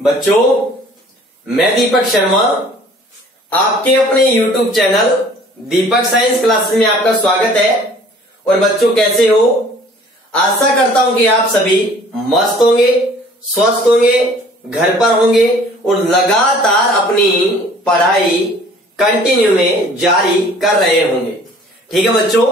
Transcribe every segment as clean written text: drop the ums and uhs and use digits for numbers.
बच्चों, मैं दीपक शर्मा आपके अपने YouTube चैनल दीपक साइंस क्लासेस में आपका स्वागत है। और बच्चों, कैसे हो? आशा करता हूं कि आप सभी मस्त होंगे, स्वस्थ होंगे, घर पर होंगे और लगातार अपनी पढ़ाई कंटिन्यू में जारी कर रहे होंगे। ठीक है बच्चों?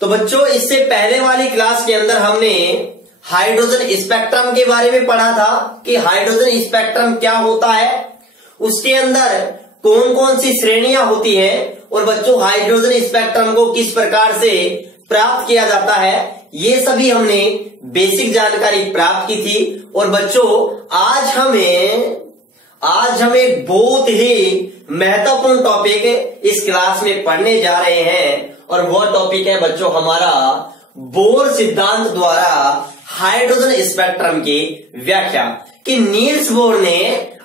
तो बच्चों, इससे पहले वाली क्लास के अंदर हमने हाइड्रोजन स्पेक्ट्रम के बारे में पढ़ा था कि हाइड्रोजन स्पेक्ट्रम क्या होता है, उसके अंदर कौन कौन सी श्रेणियां होती हैं और बच्चों हाइड्रोजन स्पेक्ट्रम को किस प्रकार से प्राप्त किया जाता है, ये सभी हमने बेसिक जानकारी प्राप्त की थी। और बच्चों, आज हम एक बहुत ही महत्वपूर्ण टॉपिक इस क्लास में पढ़ने जा रहे हैं और वो टॉपिक है बच्चों हमारा बोर सिद्धांत द्वारा हाइड्रोजन स्पेक्ट्रम की व्याख्या। कि नील्स बोर ने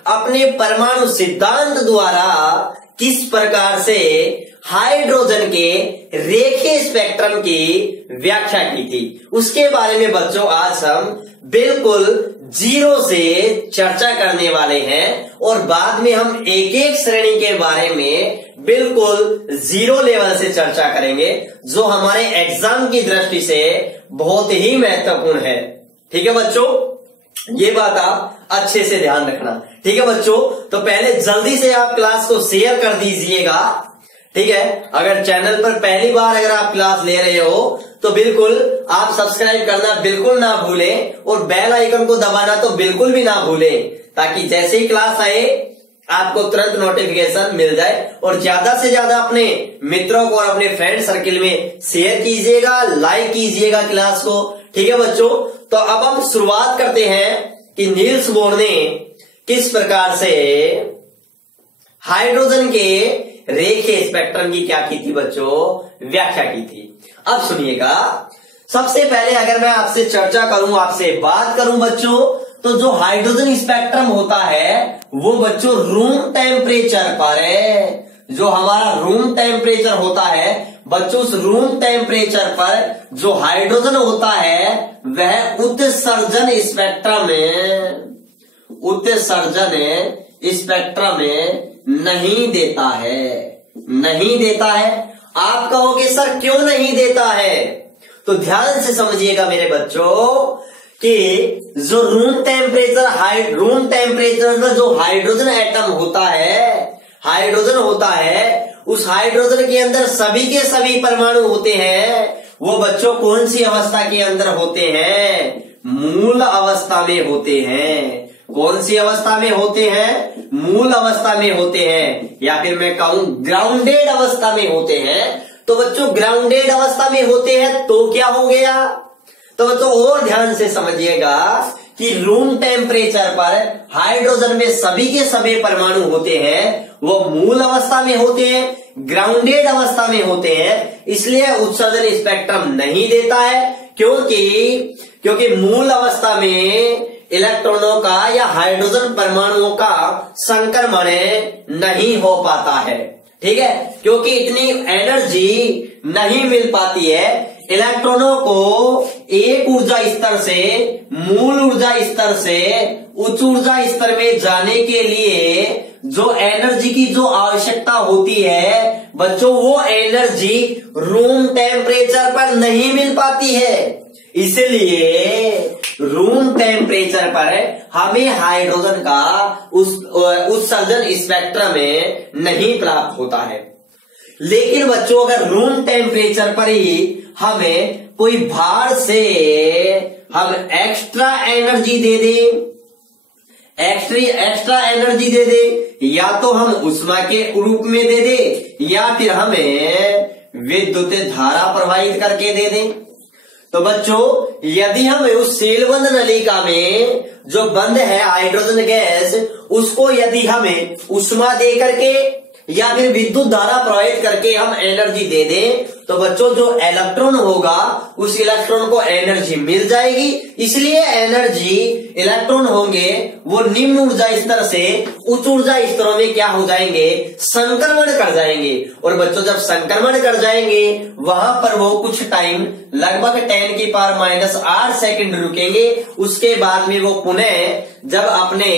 अपने परमाणु सिद्धांत द्वारा किस प्रकार से हाइड्रोजन के रेखीय स्पेक्ट्रम की व्याख्या की थी, उसके बारे में बच्चों आज हम बिल्कुल जीरो से चर्चा करने वाले हैं। और बाद में हम एक एक श्रेणी के बारे में बिल्कुल जीरो लेवल से चर्चा करेंगे, जो हमारे एग्जाम की दृष्टि से बहुत ही महत्वपूर्ण है। ठीक है बच्चों, ये बात आप अच्छे से ध्यान रखना। ठीक है बच्चों, तो पहले जल्दी से आप क्लास को शेयर कर दीजिएगा। ठीक है, अगर चैनल पर पहली बार अगर आप क्लास ले रहे हो तो बिल्कुल आप सब्सक्राइब करना बिल्कुल ना भूलें और बेल आइकन को दबाना तो बिल्कुल भी ना भूलें, ताकि जैसे ही क्लास आए आपको तुरंत नोटिफिकेशन मिल जाए। और ज्यादा से ज्यादा अपने मित्रों को और अपने फ्रेंड सर्किल में शेयर कीजिएगा, लाइक कीजिएगा क्लास को। ठीक है बच्चों, तो अब हम शुरुआत करते हैं कि नील्स बोर ने किस प्रकार से हाइड्रोजन के रेखीय स्पेक्ट्रम की क्या की थी बच्चों, व्याख्या की थी। अब सुनिएगा, सबसे पहले अगर मैं आपसे चर्चा करूं, आपसे बात करूं बच्चों, तो जो हाइड्रोजन स्पेक्ट्रम होता है वो बच्चों रूम टेम्परेचर पर है। जो हमारा रूम टेम्परेचर होता है बच्चों, उस रूम टेम्परेचर पर जो हाइड्रोजन होता है वह उत्सर्जन स्पेक्ट्रम में नहीं देता है। आप कहोगे सर क्यों नहीं देता है? तो ध्यान से समझिएगा मेरे बच्चों कि जो रूम टेम्परेचर में जो हाइड्रोजन एटम होता है, उस हाइड्रोजन के अंदर सभी के सभी परमाणु होते हैं। वो बच्चों कौन सी अवस्था के अंदर होते हैं? मूल अवस्था में होते हैं। कौन सी अवस्था में होते हैं? मूल अवस्था में होते हैं, या फिर मैं कहूं ग्राउंडेड अवस्था में होते हैं। तो बच्चों ग्राउंडेड अवस्था में होते हैं तो क्या हो गया? तो बच्चों और ध्यान से समझिएगा कि रूम टेम्परेचर पर हाइड्रोजन में सभी के सभी परमाणु होते हैं, वो मूल अवस्था में होते हैं, ग्राउंडेड अवस्था में होते हैं। इसलिए उत्सर्जन स्पेक्ट्रम नहीं देता है, क्योंकि मूल अवस्था में इलेक्ट्रॉनों का या हाइड्रोजन परमाणुओं का संक्रमण नहीं हो पाता है। ठीक है, क्योंकि इतनी एनर्जी नहीं मिल पाती है इलेक्ट्रॉनों को एक ऊर्जा स्तर से मूल ऊर्जा स्तर से उच्च ऊर्जा स्तर में जाने के लिए जो एनर्जी की जो आवश्यकता होती है बच्चों, वो एनर्जी रूम टेम्परेचर पर नहीं मिल पाती है। इसलिए रूम टेम्परेचर पर हमें हाइड्रोजन का उत्सर्जन स्पेक्ट्रम में नहीं प्राप्त होता है। लेकिन बच्चों अगर रूम टेम्परेचर पर ही हमें कोई बाहर से हम एक्स्ट्रा एनर्जी दे दे, या तो हम उष्मा के रूप में दे दे, या फिर हमें विद्युत धारा प्रवाहित करके दे दे। तो बच्चों यदि हम उस सीलबंद नलिका में जो बंद है हाइड्रोजन गैस, उसको यदि हमें उष्मा दे करके या फिर विद्युत धारा प्रवाहित करके हम एनर्जी दे दें, तो बच्चों जो इलेक्ट्रॉन होगा उस इलेक्ट्रॉन को एनर्जी मिल जाएगी, इसलिए एनर्जी इलेक्ट्रॉन होंगे वो निम्न ऊर्जा स्तर से उच्च ऊर्जा स्तरों में क्या हो जाएंगे, संक्रमण कर जाएंगे। और बच्चों जब संक्रमण कर जाएंगे वहां पर वो कुछ टाइम लगभग 10⁻⁸ सेकंड रुकेंगे, उसके बाद में वो पुनः जब अपने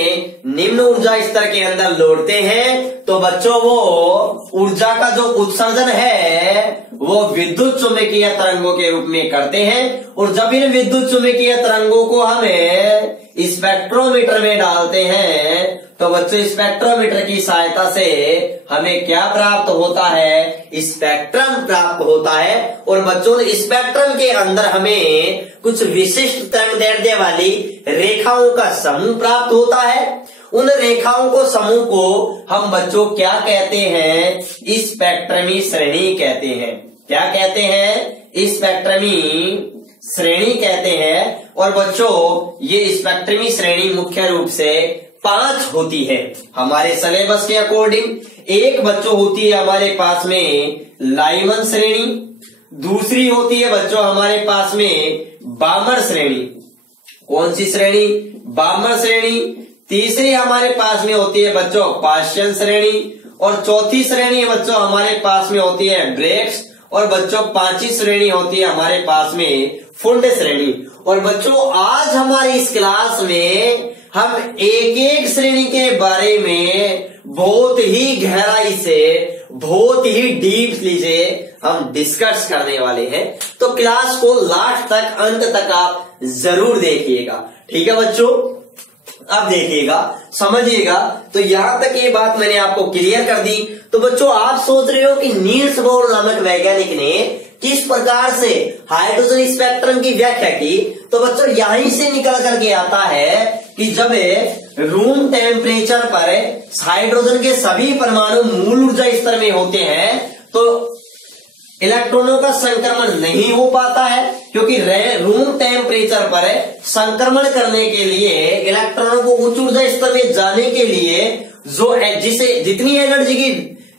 निम्न ऊर्जा स्तर के अंदर लौटते हैं तो बच्चों वो ऊर्जा का जो उत्सर्जन है वो विद्युत चुंबकीय तरंगों के रूप में करते हैं। और जब इन विद्युत चुंबकीय तरंगों को हमें स्पेक्ट्रोमीटर में डालते हैं तो बच्चों स्पेक्ट्रोमीटर की सहायता से हमें क्या प्राप्त होता है, स्पेक्ट्रम प्राप्त होता है। और बच्चों स्पेक्ट्रम के अंदर हमें कुछ विशिष्ट तरंगदैर्ध्य वाली रेखाओं का समूह प्राप्त होता है। उन रेखाओं को समूह को हम बच्चों क्या कहते हैं, स्पेक्ट्रमी श्रेणी कहते हैं। क्या कहते हैं, स्पेक्ट्रमी श्रेणी कहते हैं। और बच्चों ये स्पेक्ट्रमी श्रेणी मुख्य रूप से 5 होती है हमारे सिलेबस के अकॉर्डिंग। एक बच्चों होती है हमारे पास में लाइमन श्रेणी, दूसरी होती है बच्चों हमारे पास में बामर श्रेणी। कौन सी श्रेणी, बामर श्रेणी। तीसरी हमारे पास में होती है बच्चों पाश्चियन श्रेणी, और चौथी श्रेणी बच्चों हमारे पास में होती है ब्रेक्स, और बच्चों 5वीं श्रेणी होती है हमारे पास में फुंड श्रेणी। और बच्चों आज हमारी इस क्लास में हम एक एक श्रेणी के बारे में बहुत ही गहराई से, बहुत ही डीपली से हम डिस्कस करने वाले हैं। तो क्लास को लास्ट तक, अंत तक आप जरूर देखिएगा, ठीक है बच्चों। अब देखिएगा, समझिएगा। तो यहां तक ये बात मैंने आपको क्लियर कर दी। तो बच्चों आप सोच रहे हो कि नील्स बोर नामक वैज्ञानिक ने किस प्रकार से हाइड्रोजन स्पेक्ट्रम की व्याख्या की। तो बच्चों यहीं से निकल करके आता है कि जब रूम टेम्परेचर पर हाइड्रोजन के सभी परमाणु मूल ऊर्जा स्तर में होते हैं तो इलेक्ट्रॉनों का संक्रमण नहीं हो पाता है, क्योंकि रूम टेम्परेचर पर संक्रमण करने के लिए इलेक्ट्रॉनों को उच्च ऊर्जा स्तर में जाने के लिए जो जिसे जितनी एनर्जी की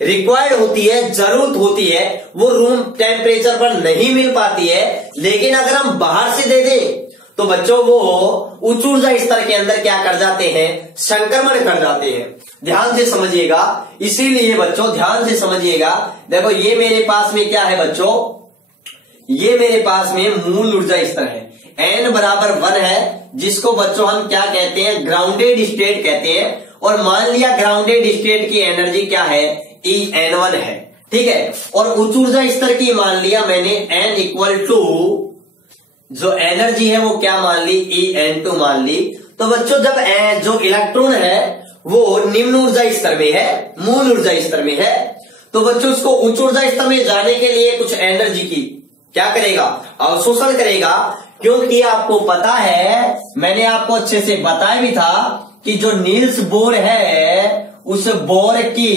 रिक्वायर्ड होती है, जरूरत होती है, वो रूम टेम्परेचर पर नहीं मिल पाती है। लेकिन अगर हम बाहर से दे दें तो बच्चों वो उच्च ऊर्जा स्तर के अंदर क्या कर जाते हैं, संक्रमण कर जाते हैं। ध्यान से समझिएगा, इसीलिए बच्चों ध्यान से समझिएगा। देखो ये मेरे पास में क्या है बच्चों, ये मेरे पास में मूल ऊर्जा स्तर है, n बराबर 1 है, जिसको बच्चों हम क्या कहते हैं, ग्राउंडेड स्टेट कहते हैं। और मान लिया ग्राउंडेड स्टेट की एनर्जी क्या है, En1 है, ठीक है। और उच्च ऊर्जा स्तर की मान लिया मैंने n इक्वल टू जो एनर्जी है वो क्या मान ली, En2 मान ली। तो बच्चों जब जो इलेक्ट्रॉन है वो निम्न ऊर्जा स्तर में है, मूल ऊर्जा स्तर में है, तो बच्चों उसको उच्च ऊर्जा स्तर में जाने के लिए कुछ एनर्जी की क्या करेगा, अवशोषण करेगा। क्योंकि आपको पता है, मैंने आपको अच्छे से बताया भी था कि जो नील्स बोर है उस बोर की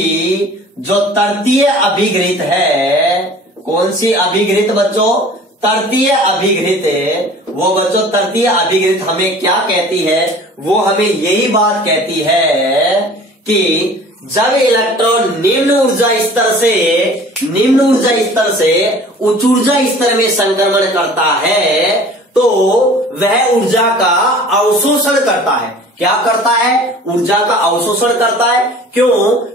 जो तृतीय अभिघृत है, कौन सी अभिघृत बच्चों, तृतीय अभिघृत, वो बच्चों तृतीय अभिघृत हमें क्या कहती है, वो हमें यही बात कहती है कि जब इलेक्ट्रॉन निम्न ऊर्जा स्तर से उच्च ऊर्जा स्तर में संक्रमण करता है तो वह ऊर्जा का अवशोषण करता है। क्या करता है, ऊर्जा का अवशोषण करता है। क्यों,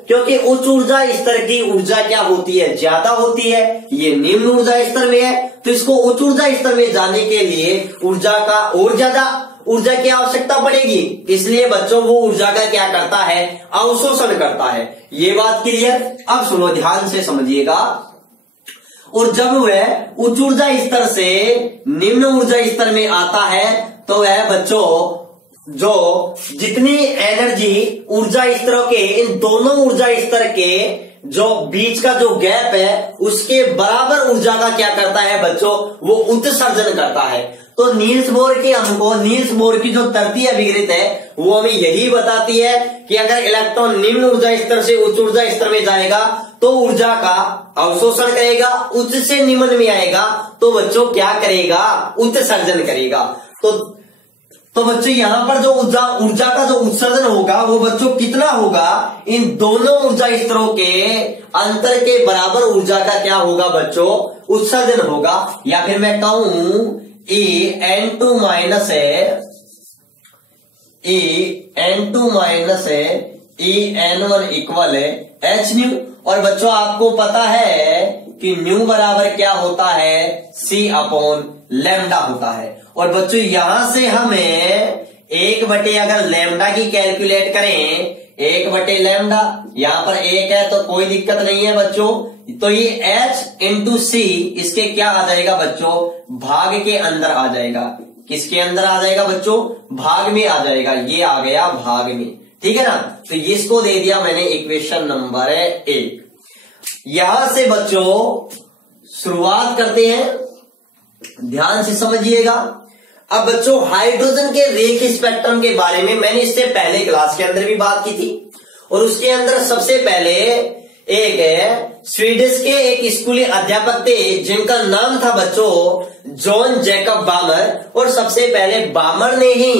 क्योंकि उच्च ऊर्जा स्तर की ऊर्जा क्या होती है, ज्यादा होती है, ये निम्न ऊर्जा स्तर में है, तो इसको उच्च ऊर्जा स्तर में जाने के लिए ऊर्जा का और ज्यादा ऊर्जा की आवश्यकता पड़ेगी। इसलिए बच्चों वो ऊर्जा का क्या करता है, अवशोषण करता है। ये बात क्लियर। अब सुनो, ध्यान से समझिएगा। और जब वह उच्च ऊर्जा स्तर से निम्न ऊर्जा स्तर में आता है तो वह बच्चों जो जितनी एनर्जी ऊर्जा स्तरों के, इन दोनों ऊर्जा स्तर के जो बीच का जो गैप है उसके बराबर ऊर्जा का क्या करता है बच्चों, वो उत्सर्जन करता है। तो नील्स बोर की जो तृतीय अभिघृत है वो हमें यही बताती है कि अगर इलेक्ट्रॉन निम्न ऊर्जा स्तर से उच्च ऊर्जा स्तर में जाएगा तो ऊर्जा का अवशोषण करेगा, उच्च से निम्न में आएगा तो बच्चों क्या करेगा, उत्सर्जन करेगा। तो तो बच्चों यहां पर जो ऊर्जा का जो उत्सर्जन होगा वो बच्चों कितना होगा, इन दोनों ऊर्जा स्तरों के अंतर के बराबर ऊर्जा का क्या होगा बच्चों, उत्सर्जन होगा। या फिर मैं कहूं En2 माइनस है En2 माइनस है En1 इक्वल है h न्यू। और बच्चों आपको पता है कि न्यू बराबर क्या होता है, C अपॉन लैम्डा होता है। और बच्चों यहां से हमें 1 अगर लैम्डा की कैलकुलेट करें, 1 लैम्डा, यहां पर 1 है तो कोई दिक्कत नहीं है बच्चों। तो ये H इंटू C इसके क्या आ जाएगा बच्चों, भाग के अंदर आ जाएगा। किसके अंदर आ जाएगा बच्चों, भाग में आ जाएगा। ये आ गया भाग में, ठीक है ना। तो इसको दे दिया मैंने इक्वेशन नंबर 1। यहां से बच्चों शुरुआत करते हैं, ध्यान से समझिएगा। अब बच्चों हाइड्रोजन के रेख स्पेक्ट्रम के बारे में मैंने इससे पहले क्लास के अंदर भी बात की थी। और उसके अंदर सबसे पहले एक स्वीडिश के एक स्कूली अध्यापक थे जिनका नाम था बच्चों जॉन जैकब बामर। और सबसे पहले बामर ने ही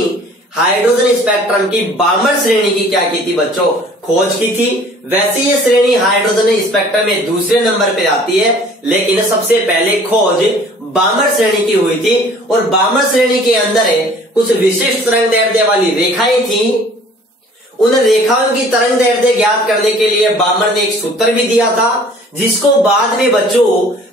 हाइड्रोजन स्पेक्ट्रम की बामर श्रेणी की क्या की थी बच्चों, खोज की थी। वैसे ये श्रेणी हाइड्रोजन स्पेक्ट्रम में दूसरे नंबर पे आती है, लेकिन सबसे पहले खोज बामर श्रेणी की हुई थी। और बामर श्रेणी के अंदर कुछ विशिष्ट तरंग दैर्ध्य वाली रेखाएं थी। उन रेखाओं की तरंग दैर्ध्य ज्ञात करने के लिए बामर ने एक सूत्र भी दिया था, जिसको बाद में बच्चों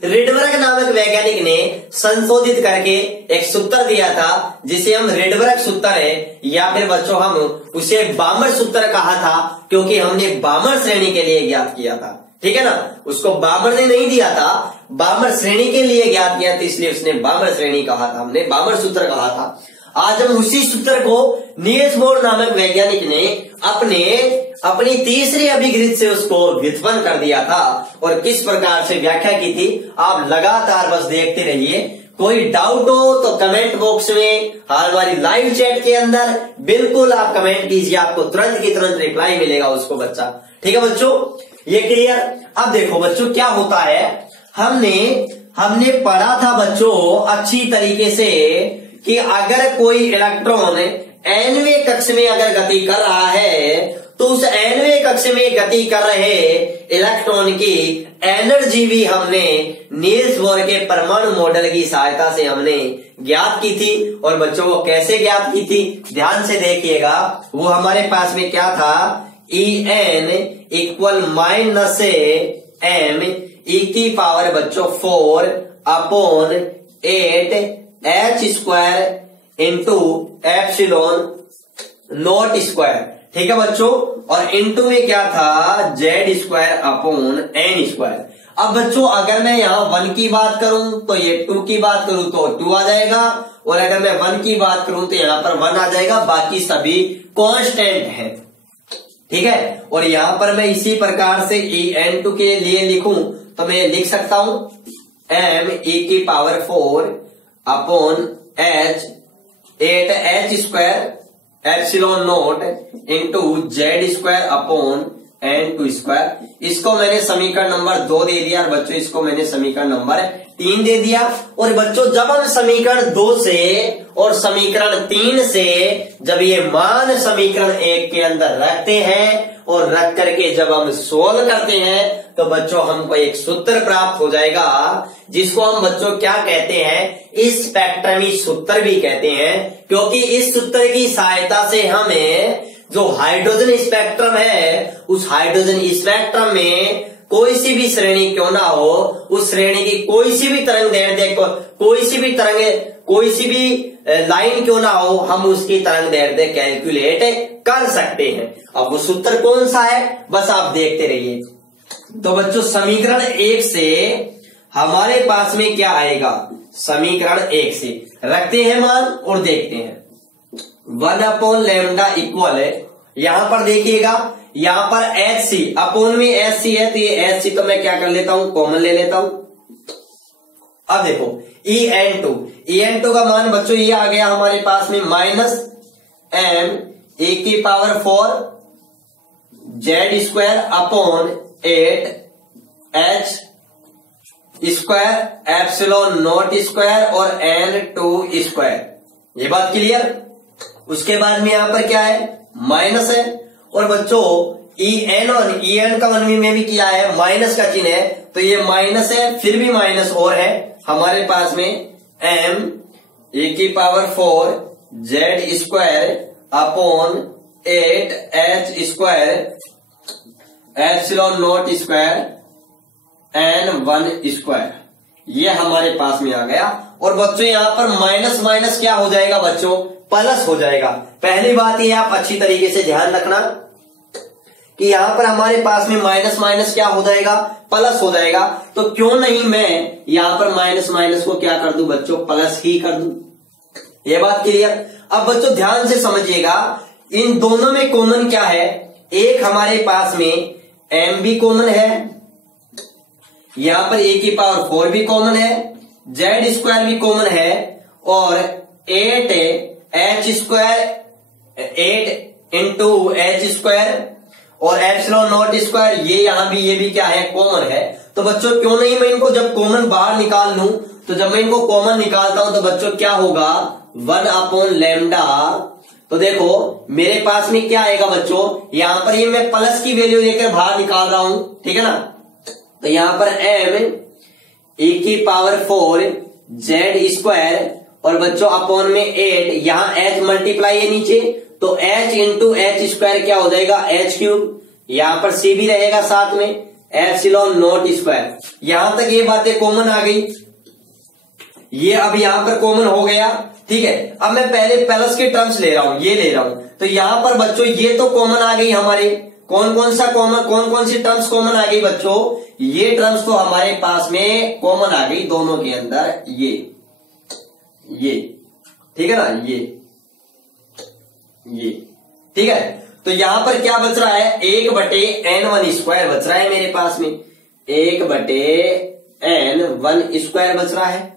रिडबर्ग नामक वैज्ञानिक ने संशोधित करके एक सूत्र दिया था, जिसे हम रिडबर्ग सूत्र है या फिर बच्चों हम उसे बामर सूत्र कहा था, क्योंकि हमने बामर श्रेणी के लिए ज्ञात किया था, ठीक है ना। उसको बामर ने नहीं दिया था, बामर श्रेणी के लिए ज्ञात किया था, इसलिए उसने बामर श्रेणी कहा था, हमने बामर सूत्र कहा था। आज हम उसी सूत्र को नील्स बोर नामक वैज्ञानिक ने अपनी तीसरी अभिगृहित से उसको व्युत्पन्न कर दिया था। और किस प्रकार से व्याख्या की थी आप लगातार बस देखते रहिए। कोई डाउट हो तो कमेंट बॉक्स में हमारी लाइव चैट के अंदर बिल्कुल आप कमेंट कीजिए, आपको तुरंत की तुरंत रिप्लाई मिलेगा उसको बच्चा, ठीक है बच्चों, ये क्लियर। अब देखो बच्चों क्या होता है, हमने पढ़ा था बच्चों अच्छी तरीके से कि अगर कोई इलेक्ट्रॉन nवें कक्ष में अगर गति कर रहा है तो उस nवें कक्ष में गति कर रहे इलेक्ट्रॉन की एनर्जी भी हमने नील्स बोर के परमाणु मॉडल की सहायता से हमने ज्ञात की थी। और बच्चों वो कैसे ज्ञात की थी ध्यान से देखिएगा। वो हमारे पास में क्या था, En equal minus m e की पावर बच्चों 4 upon 8 h square into epsilon not square, ठीक है बच्चों। और इंटू में क्या था, z square upon n square. अब बच्चों अगर मैं यहाँ 1 की बात करूं तो ये 2 की बात करूं तो 2 आ जाएगा, और अगर मैं 1 की बात करूं तो यहाँ पर 1 आ जाएगा, बाकी सभी कांस्टेंट है, ठीक है। और यहां पर मैं इसी प्रकार से En2 के लिए लिखूं तो मैं लिख सकता हूं m e की power 4 upon h 8h square epsilon note into Z square upon n2 square. इसको मैंने समीकरण नंबर 2 दे दिया और बच्चों इसको मैंने समीकरण नंबर 3 दे दिया। और बच्चों जब हम समीकरण 2 से और समीकरण 3 से जब ये मान समीकरण 1 के अंदर रखते हैं और रख करके जब हम सोल्व करते हैं तो बच्चों हमको एक सूत्र प्राप्त हो जाएगा, जिसको हम बच्चों क्या कहते हैं, स्पेक्ट्रमी सूत्र भी कहते हैं। क्योंकि इस सूत्र की सहायता से हमें जो हाइड्रोजन स्पेक्ट्रम है उस हाइड्रोजन स्पेक्ट्रम में कोई सी भी श्रेणी क्यों ना हो, उस श्रेणी की कोई सी भी तरंग दैर्ध्य कोई सी भी लाइन क्यों ना हो, हम उसकी तरंग दैर्ध्य कैलकुलेट कर सकते हैं। अब वो सूत्र कौन सा है बस आप देखते रहिए। तो बच्चों समीकरण 1 से हमारे पास में क्या आएगा, समीकरण 1 से रखते हैं मान और देखते हैं। 1 अपॉन लैम्डा इक्वल है, यहां पर देखिएगा यहां पर HC अपोन में HC है तो ये HC तो मैं क्या कर लेता हूं, कॉमन ले लेता हूं। अब देखो En2 का मान बच्चों ये आ गया हमारे पास में माइनस m e की power 4 z square upon 8 h square epsilon not square और n2 स्क्वायर। ये बात क्लियर। उसके बाद में यहां पर क्या है, माइनस है। और बच्चों en का 1 में भी क्या है, माइनस का चिन्ह है, तो ये माइनस है, फिर भी माइनस और है हमारे पास में m e⁴ z² upon 8h² ε0² n1², ये हमारे पास में आ गया। और बच्चों यहां पर माइनस माइनस क्या हो जाएगा बच्चों, प्लस हो जाएगा। पहली बात ये आप अच्छी तरीके से ध्यान रखना कि यहां पर हमारे पास में माइनस माइनस क्या हो जाएगा, प्लस हो जाएगा। तो क्यों नहीं मैं यहां पर माइनस माइनस को क्या कर दूं बच्चों, प्लस ही कर दूं। ये बात क्लियर। अब बच्चों ध्यान से समझिएगा, इन दोनों में कॉमन क्या है, एक हमारे पास में m भी कॉमन है, यहां पर e⁴ भी कॉमन है, z² भी कॉमन है, और 8h² 8 इंटू h² और ε0² ये भी क्या है, कॉमन है। तो बच्चों क्यों नहीं मैं इनको जब कॉमन बाहर निकाल लूं, तो जब मैं इनको कॉमन निकालता हूं तो बच्चों क्या होगा, 1/λ। तो देखो मेरे पास में क्या आएगा बच्चों, यहां पर ये मैं प्लस की वैल्यू लेकर बाहर निकाल रहा हूं, ठीक है ना। तो यहां पर m e⁴ z² और बच्चों अपॉन में 8, यहां h मल्टीप्लाई है नीचे, तो h इंटू h² क्या हो जाएगा, h³। यहां पर c भी रहेगा साथ में, ε0²। यहां तक ये बातें कॉमन आ गई, ये अब यहां पर कॉमन हो गया, ठीक है। अब मैं पहले प्लस के टर्म्स ले रहा हूं, ये ले रहा हूं, तो यहां पर बच्चों ये तो कॉमन आ गई हमारे, कौन कौन सी टर्म्स कॉमन आ गई बच्चों, ये टर्म्स तो हमारे पास में कॉमन आ गई दोनों के अंदर, ये ठीक है ना, ये ठीक है। तो यहां पर क्या बच रहा है, 1/n1² बच रहा है मेरे पास में, 1/n1² बच रहा है,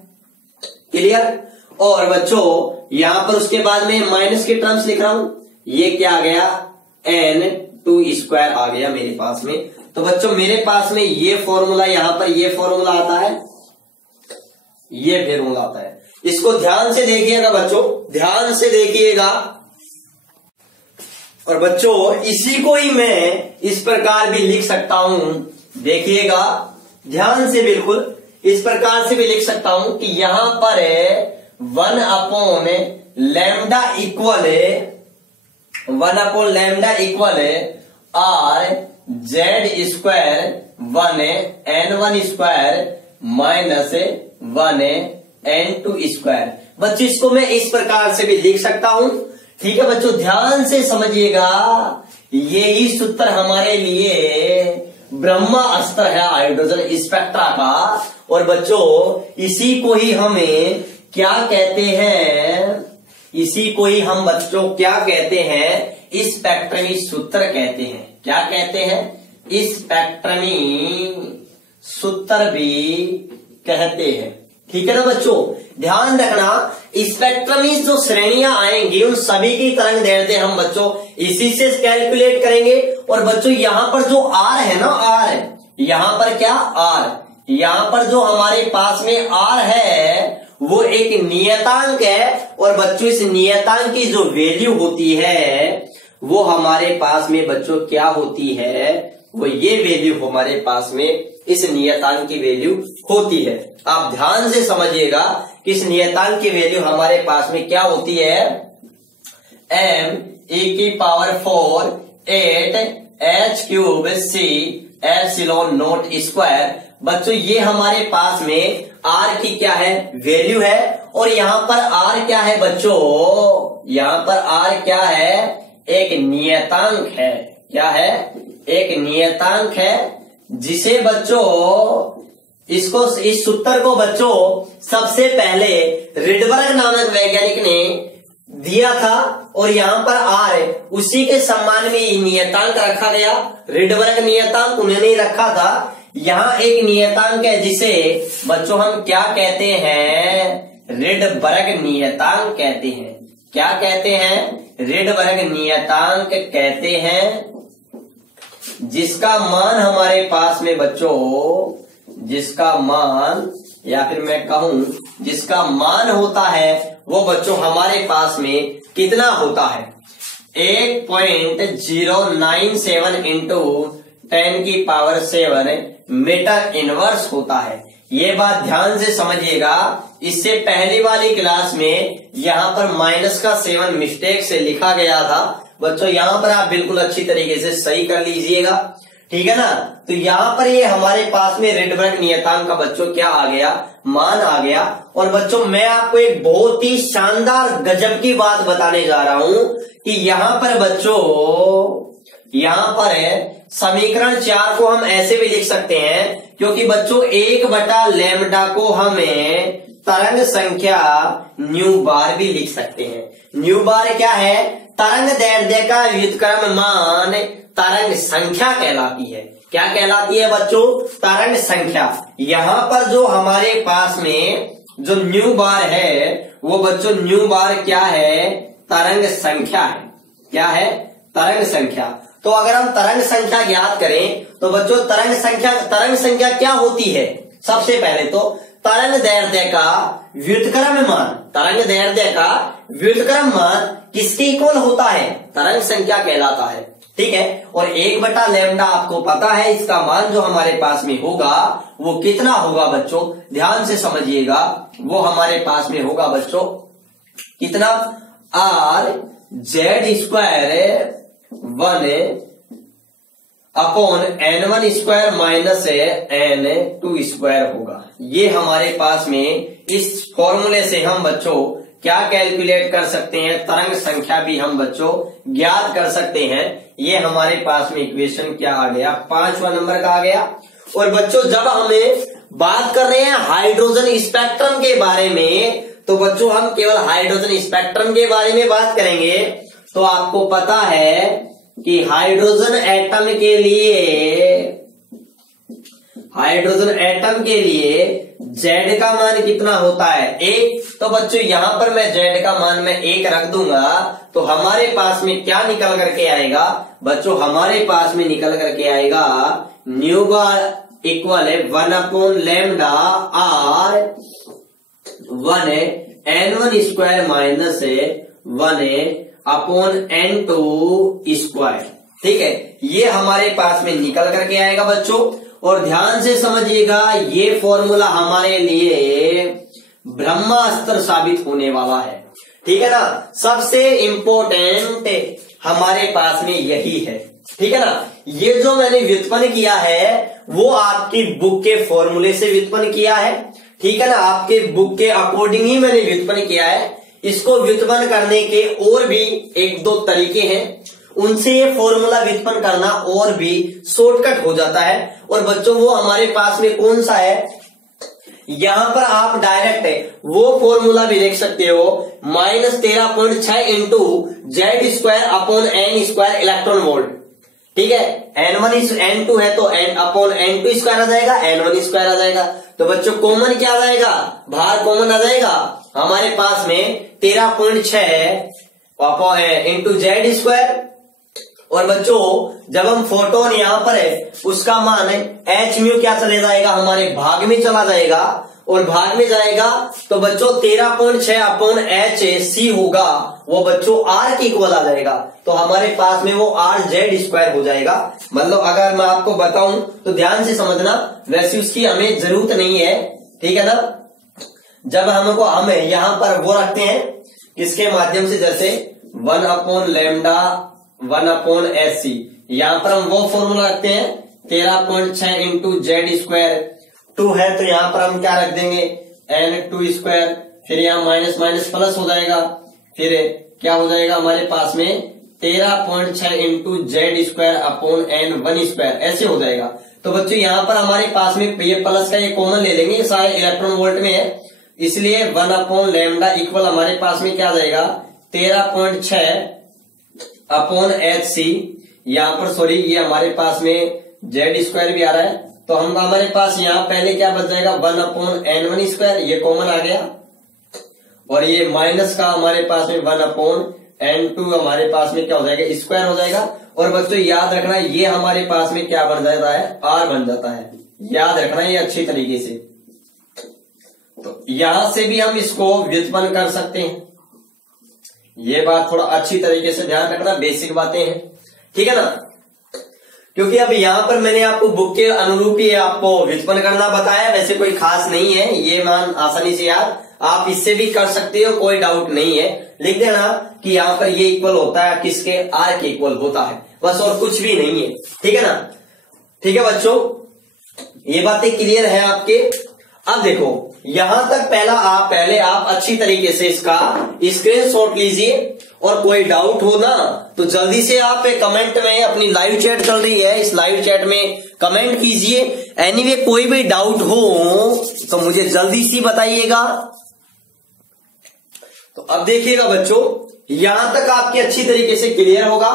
क्लियर। और बच्चों यहां पर उसके बाद में माइनस के टर्म्स लिख रहा हूं, ये क्या आ गया, n2² आ गया मेरे पास में। तो बच्चों मेरे पास में ये फॉर्मूला, यहां पर ये फॉर्मूला आता है, ये फॉर्मूला आता है। इसको ध्यान से देखिएगा बच्चों, ध्यान से देखिएगा। और बच्चों इसी को ही मैं इस प्रकार भी लिख सकता हूं, देखिएगा ध्यान से, बिल्कुल इस प्रकार से भी लिख सकता हूं कि यहां पर 1/λ equal r z² 1n1² minus 1n2²। बच्चों इसको मैं इस प्रकार से भी लिख सकता हूं, ठीक है बच्चों। ध्यान से समझिएगा, यही सूत्र हमारे लिए ब्रह्मास्त्र है हाइड्रोजन स्पेक्ट्रा का। और बच्चों इसी को ही हमें क्या कहते हैं, इसी को ही हम बच्चों क्या कहते हैं, स्पेक्ट्रमी सूत्र कहते हैं। क्या कहते हैं, स्पेक्ट्रमी सूत्र भी कहते हैं, ठीक है ना बच्चों। ध्यान रखना, स्पेक्ट्रमी जो श्रेणियां आएंगी उन सभी की तरंग दैर्ध्य हम बच्चों इसी से कैलकुलेट करेंगे। और बच्चों यहां पर जो आर है ना, आर, यहां पर क्या, आर, यहां पर जो हमारे पास में आर है वो एक नियतांक है। और बच्चों इस नियतांक की जो वैल्यू होती है वो हमारे पास में बच्चों क्या होती है, वो ये वैल्यू हमारे पास में इस नियतांक की वैल्यू होती है। आप ध्यान से समझिएगा कि इस नियतांक की वैल्यू हमारे पास में क्या होती है, m e⁴ 8h³ c ε0²। बच्चों ये हमारे पास में r की क्या है, वैल्यू है। और यहां पर r क्या है बच्चों, यहां पर r क्या है, एक नियतांक है। क्या है, एक नियतांक है, जिसे बच्चों इसको, इस सूत्र को बच्चों सबसे पहले रिडबर्ग नामक वैज्ञानिक ने दिया था। और यहां पर r उसी के सम्मान में नियतांक रखा गया, रिडबर्ग नियतांक उन्होंने रखा था। यहां एक नियतांक है जिसे बच्चों हम क्या कहते हैं, रिडबर्ग नियतांक कहते हैं। क्या कहते हैं, रिडबर्ग नियतांक कहते हैं, जिसका मान हमारे पास में बच्चों, जिसका मान या फिर मैं कहूं जिसका मान होता है वो बच्चों हमारे पास में कितना होता है, 8.097 इंटू 10⁻7 मीटर इनवर्स होता है। ये बात ध्यान से समझिएगा। इससे पहली वाली क्लास में यहां पर -7 मिस्टेक से लिखा गया था बच्चों, यहां पर आप बिल्कुल अच्छी तरीके से सही कर लीजिएगा, ठीक है ना। तो यहां पर ये हमारे पास में रिडबर्ग नियतांक का बच्चों क्या आ गया, मान आ गया। और बच्चों मैं आपको एक बहुत ही शानदार गजब की बात बताने जा रहा हूं कि यहां पर बच्चों, यहां पर समीकरण 4 को हम ऐसे भी लिख सकते हैं, क्योंकि बच्चों 1/λ को हमें तरंग संख्या न्यू बार भी लिख सकते हैं। न्यू बार क्या है, तरंग दैर्ध्य का व्युत्क्रम मान तरंग संख्या कहलाती है। क्या कहलाती है बच्चों, तरंग संख्या। यहां पर जो हमारे पास में जो न्यू बार है वो बच्चों न्यू बार क्या है, तरंग संख्या है। क्या है, तरंग संख्या। तो अगर हम तरंग संख्या ज्ञात करें तो बच्चों तरंग संख्या क्या होती है, सबसे पहले तो तरंग दैर्ध्य का व्युत्क्रम मान, तरंग दैर्ध्य का व्युत्क्रम मान किसके इक्वल होता है, तरंग संख्या कहलाता है, ठीक है। और 1/λ आपको पता है, इसका मान जो हमारे पास में होगा वो कितना होगा बच्चों, ध्यान से समझिएगा। वो हमारे पास में होगा बच्चों कितना, RZ² 1/n1² -n2² होगा। ये हमारे पास में इस फॉर्मूले से हम बच्चों क्या कैलकुलेट कर सकते हैं, तरंग संख्या भी हम बच्चों ज्ञात कर सकते हैं। ये हमारे पास में इक्वेशन क्या आ गया, 5वां नंबर का आ गया। और बच्चों जब हमें बात कर रहे हैं हाइड्रोजन स्पेक्ट्रम के बारे में, तो बच्चों हम केवल हाइड्रोजन स्पेक्ट्रम के बारे में बात करेंगे। तो आपको पता है कि हाइड्रोजन एटम के लिए Z का मान कितना होता है, 1। तो बच्चों यहां पर मैं Z का मान में 1 रख दूंगा, तो हमारे पास में क्या निकल करके आएगा बच्चों, हमारे पास में निकल करके आएगा न्यू बार इक्वल है 1/λ R 1n1² -1/n2², ठीक है। ये हमारे पास में निकल करके आएगा बच्चों। और ध्यान से समझिएगा, ये फॉर्मूला हमारे लिए ब्रह्मास्त्र साबित होने वाला है, ठीक है ना। सबसे इंपॉर्टेंट हमारे पास में यही है, ठीक है ना। ये जो मैंने व्युत्पन्न किया है वो आपकी बुक के फॉर्मूले से व्युत्पन्न किया है, ठीक है ना। आपके बुक के अकॉर्डिंग ही मैंने व्युत्पन्न किया है। इसको व्युत्पन्न करने के और भी 1-2 तरीके हैं, उनसे ये फॉर्मूला व्युत्पन्न करना और भी शॉर्टकट हो जाता है। और बच्चों वो हमारे पास में कौन सा है, यहां पर आप डायरेक्ट वो फॉर्मूला भी देख सकते हो, -13.6 इंटू Z²/n² इलेक्ट्रॉन वोल्ट, ठीक है। n1 n2 है तो n/n2² आ जाएगा, n1² आ जाएगा। तो बच्चों कॉमन क्या आ जाएगा, बाहर कॉमन आ जाएगा हमारे पास में 13.6 इंटू Z²। और बच्चों जब हम फोटोन यहां पर है उसका मान hµ क्या चले जाएगा, हमारे भाग में चला जाएगा। और भाग में जाएगा तो बच्चों 13.6/hc होगा, वो बच्चों R की इक्वल आ जाएगा। तो हमारे पास में वो RZ² हो जाएगा। मतलब अगर मैं आपको बताऊं तो ध्यान से समझना, वैसे उसकी हमें जरूरत नहीं है, ठीक है ना। जब हम यहां पर वो रखते हैं इसके माध्यम से, जैसे 1/λ 1/sc, यहां पर हम वो फॉर्मूला रखते हैं 13.6 इंटू Z², 2 है तो यहां पर हम क्या रख देंगे n2², फिर यहाँ माइनस प्लस हो जाएगा, फिर क्या हो जाएगा हमारे पास में 13.6 इंटू Z²/n1², ऐसे हो जाएगा। तो बच्चों यहाँ पर हमारे पास में ये प्लस का ये कॉमन ले लेंगे, सारे इलेक्ट्रॉन वोल्ट में है, इसलिए 1/λ इक्वल हमारे पास में क्या जाएगा 13.6/hc। यहाँ पर सॉरी ये हमारे पास में Z² भी आ रहा है, तो हम हमारे पास यहाँ पहले क्या बच जाएगा 1/n1², ये कॉमन आ गया। और ये माइनस का हमारे पास में 1/n2 हमारे पास में क्या हो जाएगा स्क्वायर हो जाएगा। और बच्चों याद रखना ये हमारे पास में क्या बन जाता है R बन जाता है, याद रखना ये अच्छी तरीके से। यहां से भी हम इसको व्युत्पन्न कर सकते हैं। ये बात थोड़ा अच्छी तरीके से ध्यान रखना, बेसिक बातें हैं, ठीक है ना। क्योंकि अब यहां पर मैंने आपको बुक के अनुरूप ही आपको व्युत्पन्न करना बताया, वैसे कोई खास नहीं है, ये मान आसानी से याद आप इससे भी कर सकते हो, कोई डाउट नहीं है। लिख देना कि यहाँ पर ये इक्वल होता है किसके, आर के इक्वल होता है, बस और कुछ भी नहीं है, ठीक है ना। ठीक है बच्चों, ये बातें क्लियर है आपके। अब देखो यहां तक पहले आप अच्छी तरीके से इसका स्क्रीनशॉट लीजिए, और कोई डाउट हो ना तो जल्दी से आप कमेंट में, अपनी लाइव चैट चल रही है, इस लाइव चैट में कमेंट कीजिए। एनीवे कोई भी डाउट हो तो मुझे जल्दी से बताइएगा। तो अब देखिएगा बच्चों, यहां तक आपकी अच्छी तरीके से क्लियर होगा।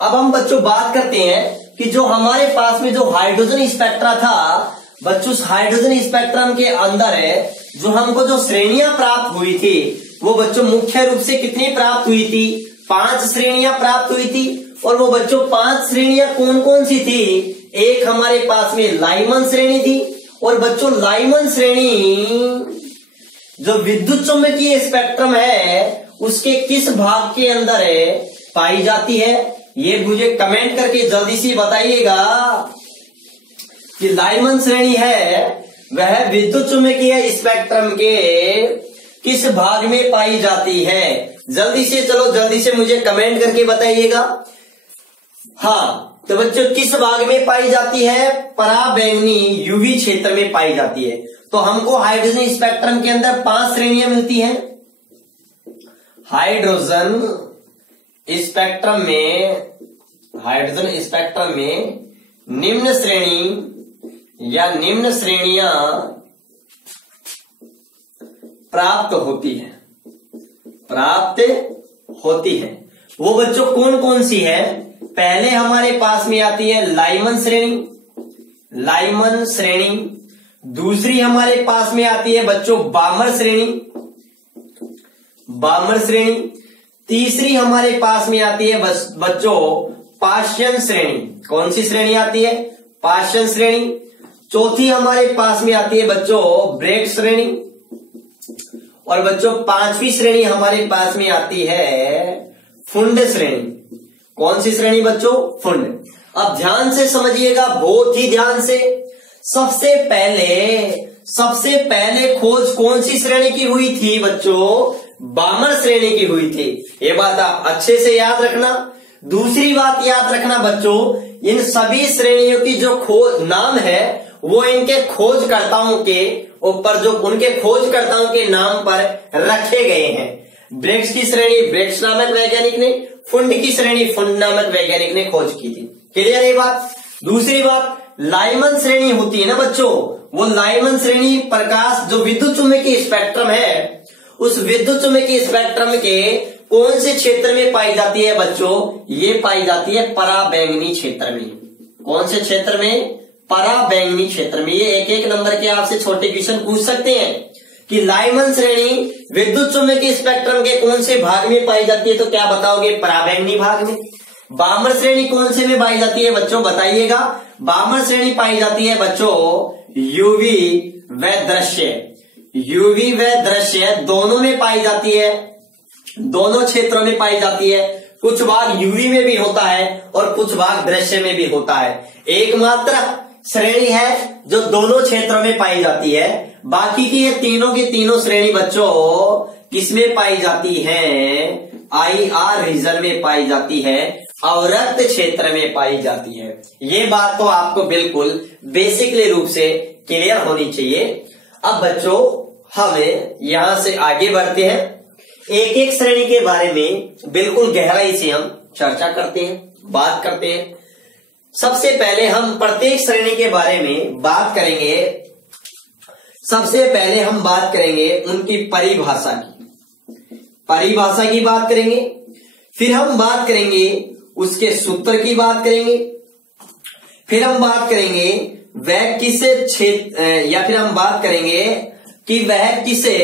अब हम बच्चों बात करते हैं कि जो हमारे पास में जो हाइड्रोजन स्पेक्ट्रा था बच्चों, उस हाइड्रोजन स्पेक्ट्रम के अंदर है जो हमको जो श्रेणियां प्राप्त हुई थी वो बच्चों मुख्य रूप से कितनी प्राप्त हुई थी, 5 श्रेणियां प्राप्त हुई थी। और वो बच्चों 5 श्रेणियां कौन कौन सी थी, एक हमारे पास में लाइमन श्रेणी थी, और बच्चों लाइमन श्रेणी जो विद्युत चुम्बकीय स्पेक्ट्रम है उसके किस भाग के अंदर है पाई जाती है, ये मुझे कमेंट करके जल्दी से बताइएगा कि लाइमन श्रेणी है वह विद्युत चुम्बकीय स्पेक्ट्रम के किस भाग में पाई जाती है। जल्दी से, चलो जल्दी से मुझे कमेंट करके बताइएगा। हाँ तो बच्चों किस भाग में पाई जाती है, पराबैंगनी यूवी क्षेत्र में पाई जाती है। तो हमको हाइड्रोजन स्पेक्ट्रम के अंदर 5 श्रेणियां मिलती हैं। हाइड्रोजन स्पेक्ट्रम में निम्न श्रेणी या निम्न श्रेणियां प्राप्त होती है। वो बच्चों कौन कौन सी है, पहले हमारे पास में आती है लाइमन श्रेणी, दूसरी हमारे पास में आती है बच्चों बामर श्रेणी, तीसरी हमारे पास में आती है बच्चों पाश्यन श्रेणी। कौन सी श्रेणी आती है, पाश्यन श्रेणी। चौथी हमारे पास में आती है बच्चों ब्रेक श्रेणी, और बच्चों 5वीं श्रेणी हमारे पास में आती है फुंड श्रेणी। कौन सी श्रेणी बच्चों, फुंड। अब ध्यान से समझिएगा, बहुत ही ध्यान से। सबसे पहले खोज कौन सी श्रेणी की हुई थी बच्चों, बामर श्रेणी की हुई थी। ये बात आप अच्छे से याद रखना। दूसरी बात याद रखना बच्चों, इन सभी श्रेणियों की जो खोज नाम है वो इनके खोजकर्ताओं के ऊपर, जो उनके खोजकर्ताओं के नाम पर रखे गए हैं। ब्रेक्स की श्रेणी ब्रेक्स नामक वैज्ञानिक ने, फुंड की श्रेणी फुंड नामक वैज्ञानिक ने खोज की थी। क्लियर है बात। दूसरी बात, लाइमन श्रेणी होती है ना बच्चों, वो लाइमन श्रेणी प्रकाश जो विद्युत चुम्बकीय स्पेक्ट्रम है, उस विद्युत चुम्बकीय स्पेक्ट्रम के कौन से क्षेत्र में पाई जाती है बच्चों, ये पाई जाती है पराबैंगनी क्षेत्र में। कौन से क्षेत्र में, पराबैंगनी क्षेत्र में। ये एक नंबर के आपसे छोटे क्वेश्चन पूछ सकते हैं कि लाइमन श्रेणी विद्युत चुम्बकीय स्पेक्ट्रम के कौन से भाग में पाई जाती है, तो क्या बताओगे, पराबैंगनी भाग में। बामर श्रेणी कौन से में पाई जाती है बच्चों, बताइएगा। बामर श्रेणी पाई जाती है बच्चों यूवी व दृश्य दोनों में पाई जाती है, दोनों क्षेत्रों में पाई जाती है। कुछ भाग यूवी में भी होता है और कुछ भाग दृश्य में भी होता है। एकमात्र श्रेणी है जो दोनों क्षेत्रों में पाई जाती है। बाकी की ये तीनों की तीनों श्रेणी बच्चों किसमें पाई जाती है, IR रीजन में पाई जाती है, अवरक्त क्षेत्र में पाई जाती है। ये बात तो आपको बिल्कुल बेसिकली रूप से क्लियर होनी चाहिए। अब बच्चों हमें यहां से आगे बढ़ते हैं, एक एक श्रेणी के बारे में बिल्कुल गहराई से हम चर्चा करते हैं, बात करते हैं। सबसे पहले हम प्रत्येक श्रेणी के बारे में बात करेंगे। सबसे पहले हम बात करेंगे उनकी परिभाषा की बात करेंगे। फिर हम बात करेंगे उसके सूत्र की बात करेंगे। फिर हम बात करेंगे वह किसे क्षेत्र, या फिर हम बात करेंगे कि वह किसे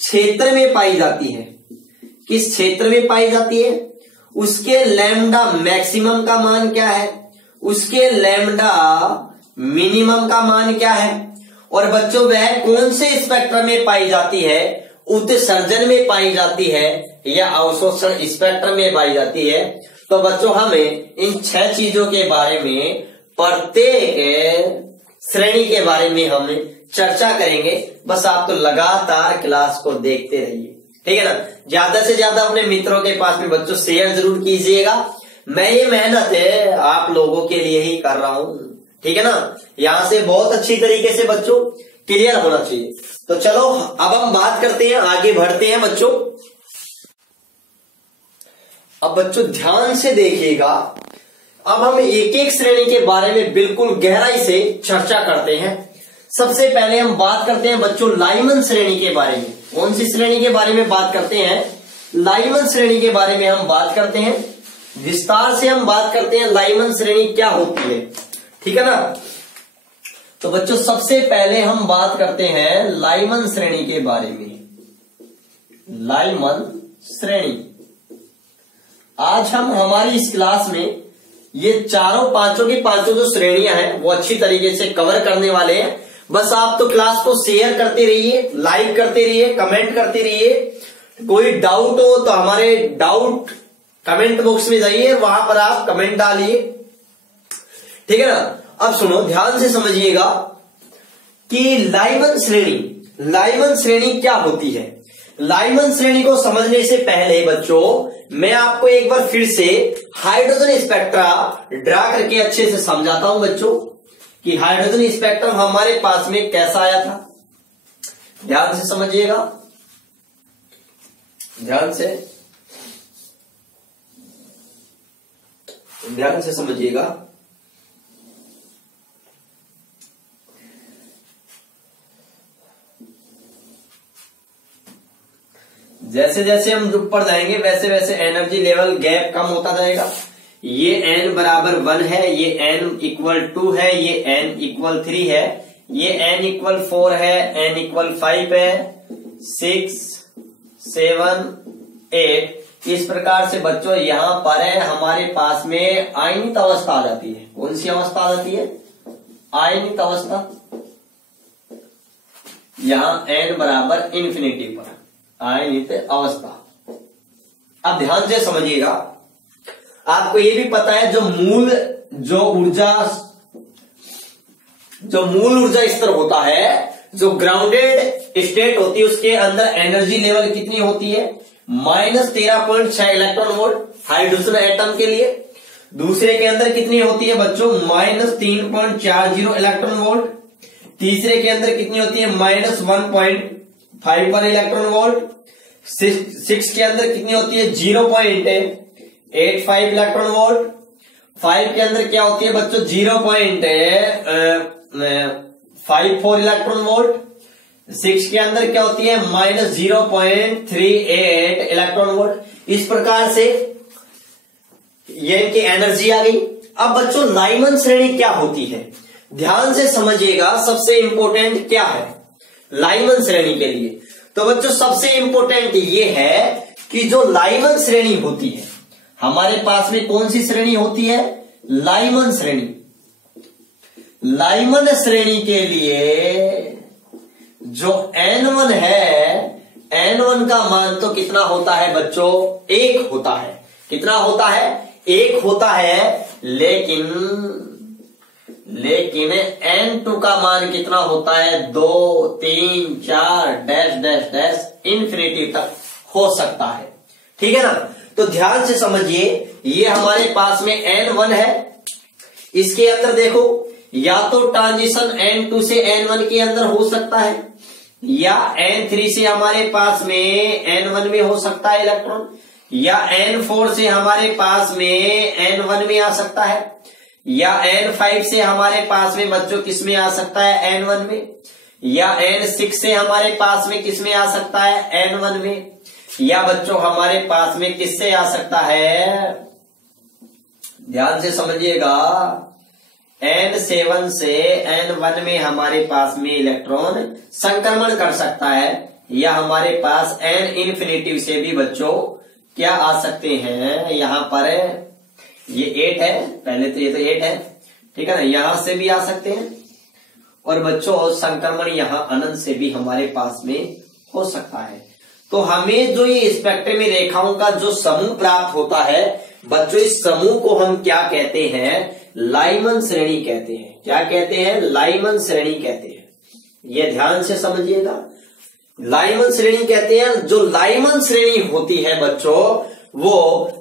क्षेत्र में पाई जाती है, किस क्षेत्र में पाई जाती है, उसके लैम्डा मैक्सिमम का मान क्या है, उसके लैम्डा मिनिमम का मान क्या है, और बच्चों वह कौन से स्पेक्ट्रम में पाई जाती है, उत्सर्जन में पाई जाती है या अवशोषण स्पेक्ट्रम में पाई जाती है। तो बच्चों हमें इन 6 चीजों के बारे में प्रत्येक श्रेणी के बारे में हम चर्चा करेंगे। बस आप तो लगातार क्लास को देखते रहिए, ठीक है ना। ज्यादा से ज्यादा अपने मित्रों के पास में बच्चों शेयर जरूर कीजिएगा। मैं ये मेहनत है आप लोगों के लिए ही कर रहा हूं, ठीक है ना। यहां से बहुत अच्छी तरीके से बच्चों क्लियर होना चाहिए। तो चलो अब हम बात करते हैं, आगे बढ़ते हैं बच्चों। अब बच्चों ध्यान से देखिएगा, अब हम एक एक श्रेणी के बारे में बिल्कुल गहराई से चर्चा करते हैं। सबसे पहले हम बात करते हैं बच्चों लाइमन श्रेणी के बारे में। कौन सी श्रेणी के बारे में बात करते हैं? लाइमन श्रेणी के बारे में हम बात करते हैं, विस्तार से हम बात करते हैं लाइमन श्रेणी क्या होती है, ठीक है ना। तो बच्चों सबसे पहले हम बात करते हैं लाइमन श्रेणी के बारे में। लाइमन श्रेणी आज हम हमारी इस क्लास में ये पांचों की पांचों जो श्रेणियां हैं वो अच्छी तरीके से कवर करने वाले हैं। बस आप तो क्लास को शेयर करते रहिए, लाइक करते रहिए, कमेंट करते रहिए। कोई डाउट हो तो हमारे डाउट कमेंट बॉक्स में जाइए, वहां पर आप कमेंट डालिए, ठीक है ना। अब सुनो, ध्यान से समझिएगा कि लाइमन श्रेणी क्या होती है। लाइमन श्रेणी को समझने से पहले बच्चों मैं आपको एक बार फिर से हाइड्रोजन स्पेक्ट्रा ड्रा करके अच्छे से समझाता हूं बच्चों कि हाइड्रोजन स्पेक्ट्रम हमारे पास में कैसा आया था। ध्यान से समझिएगा, ध्यान से समझिएगा। जैसे जैसे हम ऊपर जाएंगे वैसे वैसे एनर्जी लेवल गैप कम होता जाएगा। ये n बराबर 1 है, ये n इक्वल 2 है, ये n इक्वल 3 है, ये n इक्वल 4 है, n इक्वल 5 है, 6, 7, 8। इस प्रकार से बच्चों यहां पर है हमारे पास में आयनित अवस्था आ जाती है। कौन सी अवस्था आ जाती है? आयनित अवस्था। यहां n बराबर इन्फिनिटी पर आयनित अवस्था। अब ध्यान से समझिएगा, आपको ये भी पता है जो मूल ऊर्जा स्तर होता है, जो ग्राउंडेड स्टेट होती है, उसके अंदर एनर्जी लेवल कितनी होती है? -13.6 इलेक्ट्रॉन वोल्ट हाइड्रोजन एटम के लिए। दूसरे के अंदर कितनी होती है बच्चों? -3.40 इलेक्ट्रॉन वोल्ट। तीसरे के अंदर कितनी होती है? -1.51 इलेक्ट्रॉन वोल्ट। 6 के अंदर कितनी होती है? 0.85 इलेक्ट्रॉन वोल्ट। 5 के अंदर क्या होती है बच्चों? 0.54 इलेक्ट्रॉन वोल्ट। 6 के अंदर क्या होती है? -0.38 इलेक्ट्रॉन वोल्ट। इस प्रकार से ये इनकी एनर्जी आ गई। अब बच्चों लाइमन श्रेणी क्या होती है? ध्यान से समझिएगा, सबसे इंपॉर्टेंट क्या है लाइमन श्रेणी के लिए। तो बच्चों सबसे इंपॉर्टेंट ये है कि जो लाइमन श्रेणी होती है हमारे पास में, कौन सी श्रेणी होती है? लाइमन श्रेणी। लाइमन श्रेणी के लिए जो N1 है, N1 का मान तो कितना होता है बच्चों? 1 होता है। कितना होता है? 1 होता है। लेकिन N2 का मान कितना होता है? 2, 3, 4 डैश डैश डैश इन्फिनिटी तक हो सकता है, ठीक है ना। तो ध्यान से समझिए, ये हमारे पास में N1 है। इसके अंदर देखो, या तो ट्रांजिशन N2 से N1 के अंदर हो सकता है, या N3 से हमारे पास में N1 में हो सकता है इलेक्ट्रॉन, या N4 से हमारे पास में N1 में आ सकता है, या N5 से हमारे पास में बच्चों किस में आ सकता है? N1 में, या N6 से हमारे पास में किस में आ सकता है? N1 में, या बच्चों हमारे पास में किससे आ सकता है? ध्यान से समझिएगा, N7 से N1 में हमारे पास में इलेक्ट्रॉन संक्रमण कर सकता है, या हमारे पास N इन्फिनिटी से भी बच्चों क्या आ सकते हैं? यहां पर ये 8 है, पहले तो ये तो 8 है, ठीक है ना। यहां से भी आ सकते हैं और बच्चों संक्रमण यहाँ अनंत से भी हमारे पास में हो सकता है। तो हमें जो ये स्पेक्ट्रमी रेखाओं का जो समूह प्राप्त होता है बच्चों, इस समूह को हम क्या कहते हैं? लाइमन श्रेणी कहते हैं। क्या कहते हैं? लाइमन श्रेणी कहते हैं। ये ध्यान से समझिएगा, लाइमन श्रेणी कहते हैं। जो लाइमन श्रेणी होती है बच्चों, वो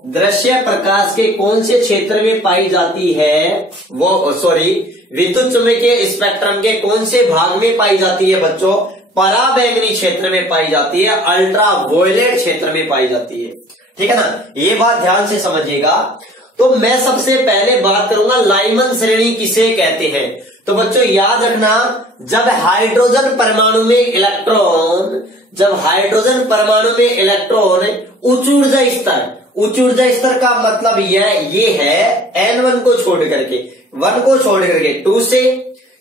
दृश्य प्रकाश के कौन से क्षेत्र में पाई जाती है? विद्युत चुम्बकीय स्पेक्ट्रम के कौन से भाग में पाई जाती है बच्चों? पराबैंगनी क्षेत्र में पाई जाती है, अल्ट्रा वायलेट क्षेत्र में पाई जाती है। ठीक है ना, ये बात ध्यान से समझिएगा। तो मैं सबसे पहले बात करूंगा लाइमन श्रेणी किसे कहते हैं। तो बच्चों याद रखना, जब हाइड्रोजन परमाणु में इलेक्ट्रॉन उच्च ऊर्जा स्तर का मतलब ये है N1 को छोड़ करके 2 से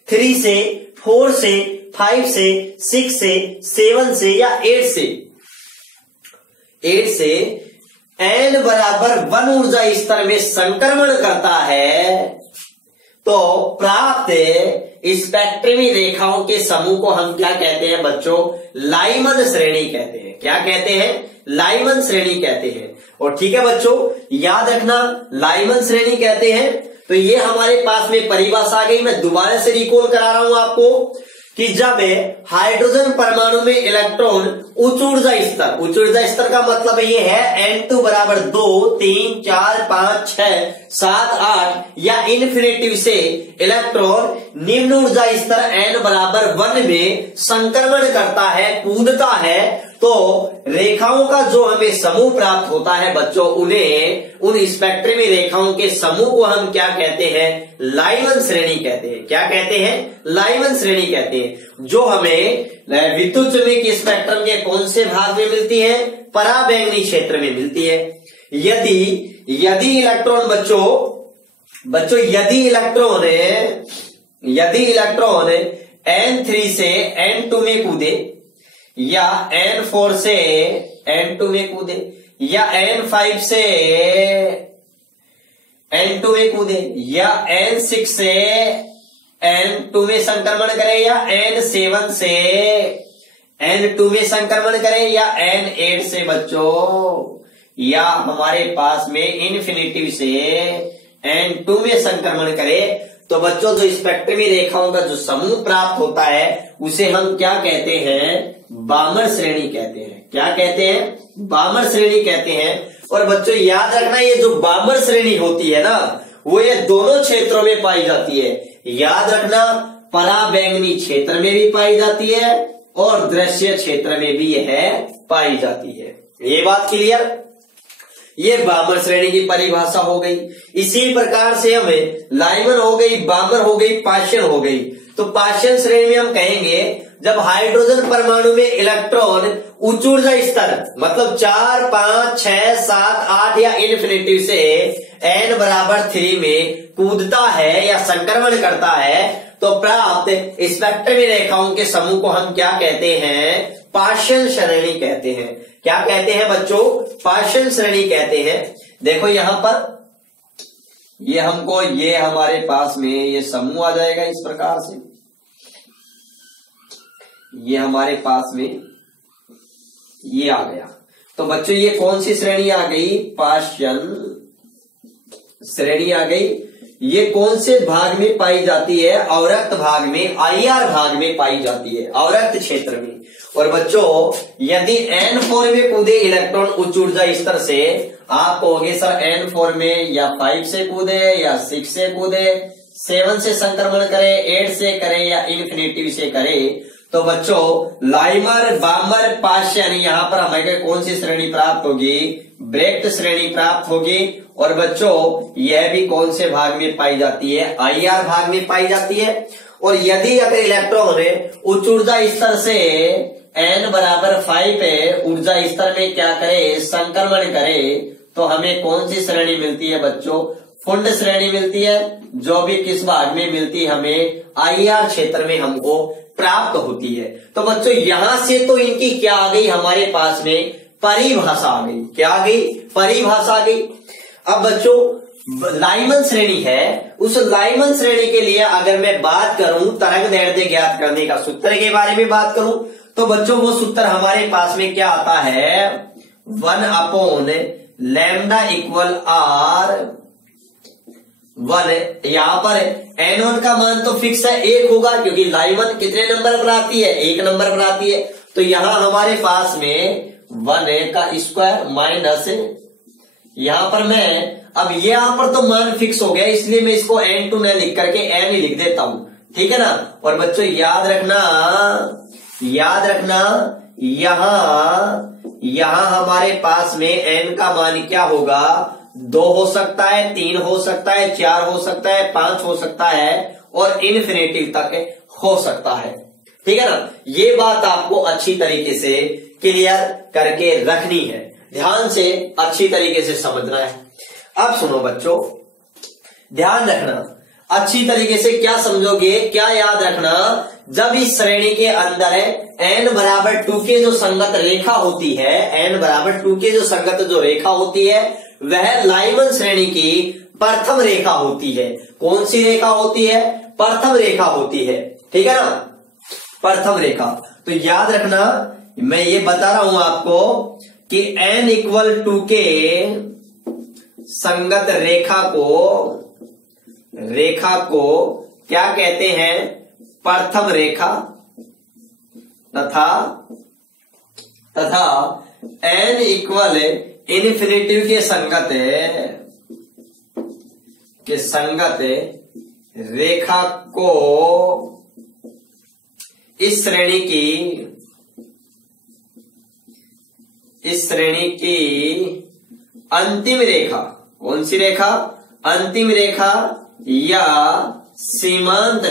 3 से 4 से 5 से 6 से 7 से या 8 से N बराबर 1 ऊर्जा स्तर में संक्रमण करता है, तो प्राप्त स्पेक्ट्रमी रेखाओं के समूह को हम क्या कहते हैं बच्चों? लाइमन श्रेणी कहते हैं। क्या कहते हैं? लाइमन श्रेणी कहते हैं। और ठीक है बच्चों, याद रखना लाइमन श्रेणी कहते हैं। तो ये हमारे पास में परिभाषा आ गई। मैं दोबारा से रिकॉल करा रहा हूं आपको कि जब हाइड्रोजन परमाणु में इलेक्ट्रॉन उच्च ऊर्जा स्तर का मतलब ये है N2 बराबर 2, 3, 4, 5, 6, 7, 8 या इन्फिनेटिव से इलेक्ट्रॉन निम्न ऊर्जा स्तर N बराबर 1 में संक्रमण करता है, कूदता है, तो रेखाओं का जो हमें समूह प्राप्त होता है बच्चों, उन स्पेक्ट्रमी रेखाओं के समूह को हम क्या कहते हैं? लाइमन श्रेणी कहते हैं। क्या कहते हैं? लाइमन श्रेणी कहते हैं। जो हमें विद्युत चुम्बकीय स्पेक्ट्रम के कौन से भाग में मिलती है? पराबैंगनी क्षेत्र में मिलती है। यदि इलेक्ट्रॉन बच्चों यदि इलेक्ट्रॉन N3 से N2 में कूदे या N4 से N2 में कूदे या N5 से N2 में कूदे या N6 से N2 में संक्रमण करे या N7 से N2 में संक्रमण करे या N8 से बच्चों या हमारे पास में इन्फिनिटिव से N2 में संक्रमण करे, तो बच्चों जो स्पेक्ट्रमी रेखाओं का जो समूह प्राप्त होता है उसे हम क्या कहते हैं? बामर श्रेणी कहते हैं। क्या कहते हैं? बामर श्रेणी कहते हैं। और बच्चों याद रखना, ये जो बामर श्रेणी होती है ना, वो ये दोनों क्षेत्रों में पाई जाती है। याद रखना, पराबैंगनी क्षेत्र में भी पाई जाती है और दृश्य क्षेत्र में भी यह पाई जाती है। ये बात क्लियर? ये बामर श्रेणी की परिभाषा हो गई। इसी प्रकार से हमें लाइमन हो गई, बामर हो गई, पार्शियल हो गई। तो पार्शियल श्रेणी में हम कहेंगे जब हाइड्रोजन परमाणु में इलेक्ट्रॉन उच्च ऊर्जा स्तर मतलब 4, 5, 6, 7, 8 या इन्फिनिटिव से N बराबर 3 में कूदता है या संक्रमण करता है, तो प्राप्त स्पेक्ट्रमी रेखाओं के समूह को हम क्या कहते हैं? पार्शियल श्रेणी कहते हैं। क्या कहते हैं बच्चों? पार्शियल श्रेणी कहते हैं। देखो यहां पर ये हमारे पास में ये समूह आ जाएगा इस प्रकार से। ये हमारे पास में ये आ गया। तो बच्चों ये कौन सी श्रेणी आ गई? पार्शियल श्रेणी आ गई। ये कौन से भाग में पाई जाती है? अवरक्त भाग में, IR भाग में पाई जाती है, अवरक्त क्षेत्र में। और बच्चों यदि N4 में कूदे इलेक्ट्रॉन उच्च ऊर्जा स्तर से, आप कहोगे सर N4 में या 5 से कूदे या 6 से कूदे, 7 से संक्रमण करे, 8 से करे या इन्फिनिटिव से करे, तो बच्चों लाइमर, बामर, पार्शियल यहाँ पर हमें कौन सी श्रेणी प्राप्त होगी? ब्रेक्ट श्रेणी प्राप्त होगी। और बच्चों यह भी कौन से भाग में पाई जाती है? IR भाग में पाई जाती है। और यदि अगर इलेक्ट्रॉन उच्च ऊर्जा स्तर से N बराबर 5 ऊर्जा स्तर में क्या करे? संक्रमण करे, तो हमें कौन सी श्रेणी मिलती है बच्चों? फुंड श्रेणी मिलती है, जो भी किस भाग में मिलती है? हमें IR क्षेत्र में हमको प्राप्त होती है। तो बच्चों यहां से तो इनकी क्या आ गई? हमारे पास में परिभाषा आ गई। क्या आ गई? परिभाषा आ गई। अब बच्चों लाइमन श्रेणी है, उस लाइमन श्रेणी के लिए अगर मैं बात करूं तरंग दैर्ध्य ज्ञात करने का सूत्र के बारे में बात करूं तो बच्चों वो सूत्र हमारे पास में क्या आता है, 1/λ = R1। यहां पर N1 का मान तो फिक्स है, 1 होगा, क्योंकि लाइमन कितने नंबर पर आती है, 1 नंबर पर आती है। तो यहां हमारे पास में 1 का स्क्वायर माइनस, यहां पर मैं अब यहां पर तो मान फिक्स हो गया, इसलिए मैं इसको N2 न लिख करके N ही लिख देता हूं, ठीक है ना। और बच्चों याद रखना यहां हमारे पास में N का मान क्या होगा, 2 हो सकता है, 3 हो सकता है, 4 हो सकता है, 5 हो सकता है और इन्फिनिटी तक हो सकता है, ठीक है ना। ये बात आपको अच्छी तरीके से क्लियर करके रखनी है, ध्यान से अच्छी तरीके से समझना है। अब सुनो बच्चों, ध्यान रखना अच्छी तरीके से, क्या समझोगे, क्या याद रखना, जब इस श्रेणी के अंदर n/2 के जो संगत रेखा होती है, n/2 के जो संगत जो रेखा होती है वह लाइमन श्रेणी की प्रथम रेखा होती है। कौन सी रेखा होती है, प्रथम रेखा होती है, ठीक है ना, प्रथम रेखा। तो याद रखना मैं ये बता रहा हूं आपको कि n=2 के संगत रेखा को क्या कहते हैं, प्रथम रेखा, तथा n=∞ के संगत रेखा को इस श्रेणी की अंतिम रेखा, कौन सी रेखा, अंतिम रेखा या सीमांत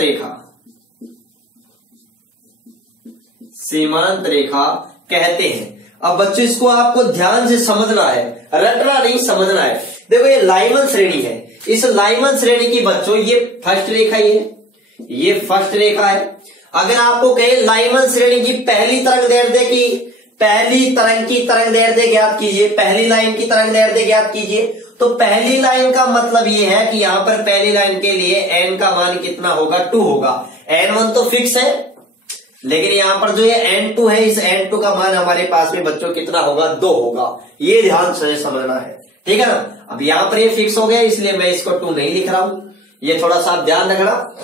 रेखा कहते हैं। अब बच्चों इसको आपको ध्यान से समझना है, रटना नहीं, समझना है। देखो ये लाइमन श्रेणी है, इस लाइमन श्रेणी की बच्चों ये फर्स्ट रेखा, ये फर्स्ट रेखा है। अगर आपको कहे लाइमन श्रेणी की पहली तरंग की तरंग दैर्ध्य ज्ञात कीजिए, पहली लाइन की तरंग दैर्ध्य ज्ञात कीजिए, तो पहली लाइन का मतलब ये है कि यहां पर पहली लाइन के लिए n का मान कितना होगा, 2 होगा। n1 तो फिक्स है, लेकिन यहां पर जो ये n2 है, इस n2 का मान हमारे पास में बच्चों कितना होगा, 2 होगा। ये ध्यान से समझना है, ठीक है ना। अब यहां पर ये फिक्स हो गया, इसलिए मैं इसको 2 नहीं लिख रहा हूं, ये थोड़ा सा आप ध्यान रखना।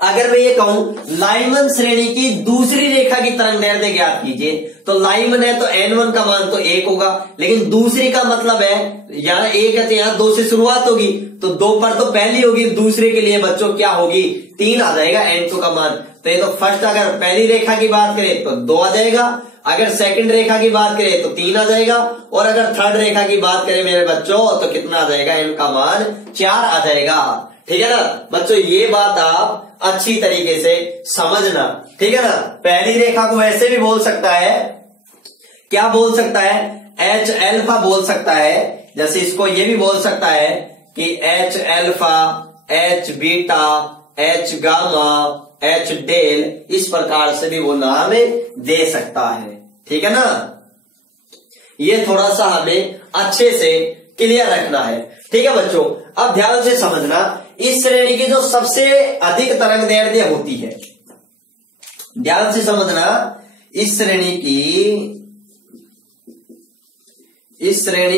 अगर मैं ये कहूं लाइमन श्रेणी की दूसरी रेखा की तरंग दैर्ध्य ज्ञात कीजिए, तो लाइमन है तो n1 का मान तो 1 होगा, लेकिन दूसरी का मतलब है यहां 1 है तो यहां 2 से शुरुआत होगी, तो 2 पर तो पहली होगी, दूसरे के लिए बच्चों क्या होगी, 3 आ जाएगा n2 का मान। तो ये तो फर्स्ट, अगर पहली रेखा की बात करें तो 2 आ जाएगा, अगर सेकंड रेखा की बात करें तो 3 आ जाएगा, और अगर थर्ड रेखा की बात करें मेरे बच्चों तो कितना आ जाएगा, n का मान 4 आ जाएगा, ठीक है ना। बच्चों ये बात आप अच्छी तरीके से समझना, ठीक है ना। पहली रेखा को ऐसे भी बोल सकता है, क्या बोल सकता है, H-अल्फा बोल सकता है, जैसे इसको ये भी बोल सकता है कि H-अल्फा, H-बीटा, H-गामा, H-डेल, इस प्रकार से भी वो नाम दे सकता है, ठीक है ना। ये थोड़ा सा हमें अच्छे से क्लियर रखना है, ठीक है बच्चों। अब ध्यान से समझना, इस श्रेणी की जो सबसे अधिक तरंग दैर्ध्य होती है, ध्यान से समझना, इस श्रेणी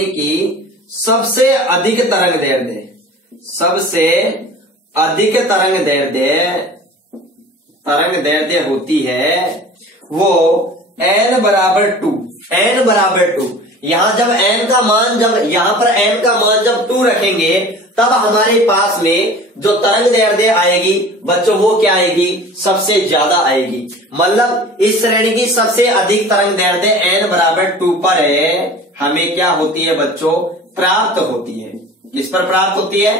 की सबसे अधिक तरंग दैर्ध्य होती है वो n=2। यहां जब n का मान, यहां पर n का मान जब 2 रखेंगे तब हमारे पास में जो तरंग दैर्ध्य आएगी बच्चों वो क्या आएगी, सबसे ज्यादा आएगी। मतलब इस श्रेणी की सबसे अधिक तरंग दैर्ध्य n=2 पर हमें क्या होती है बच्चों, प्राप्त होती है। किस पर प्राप्त होती है,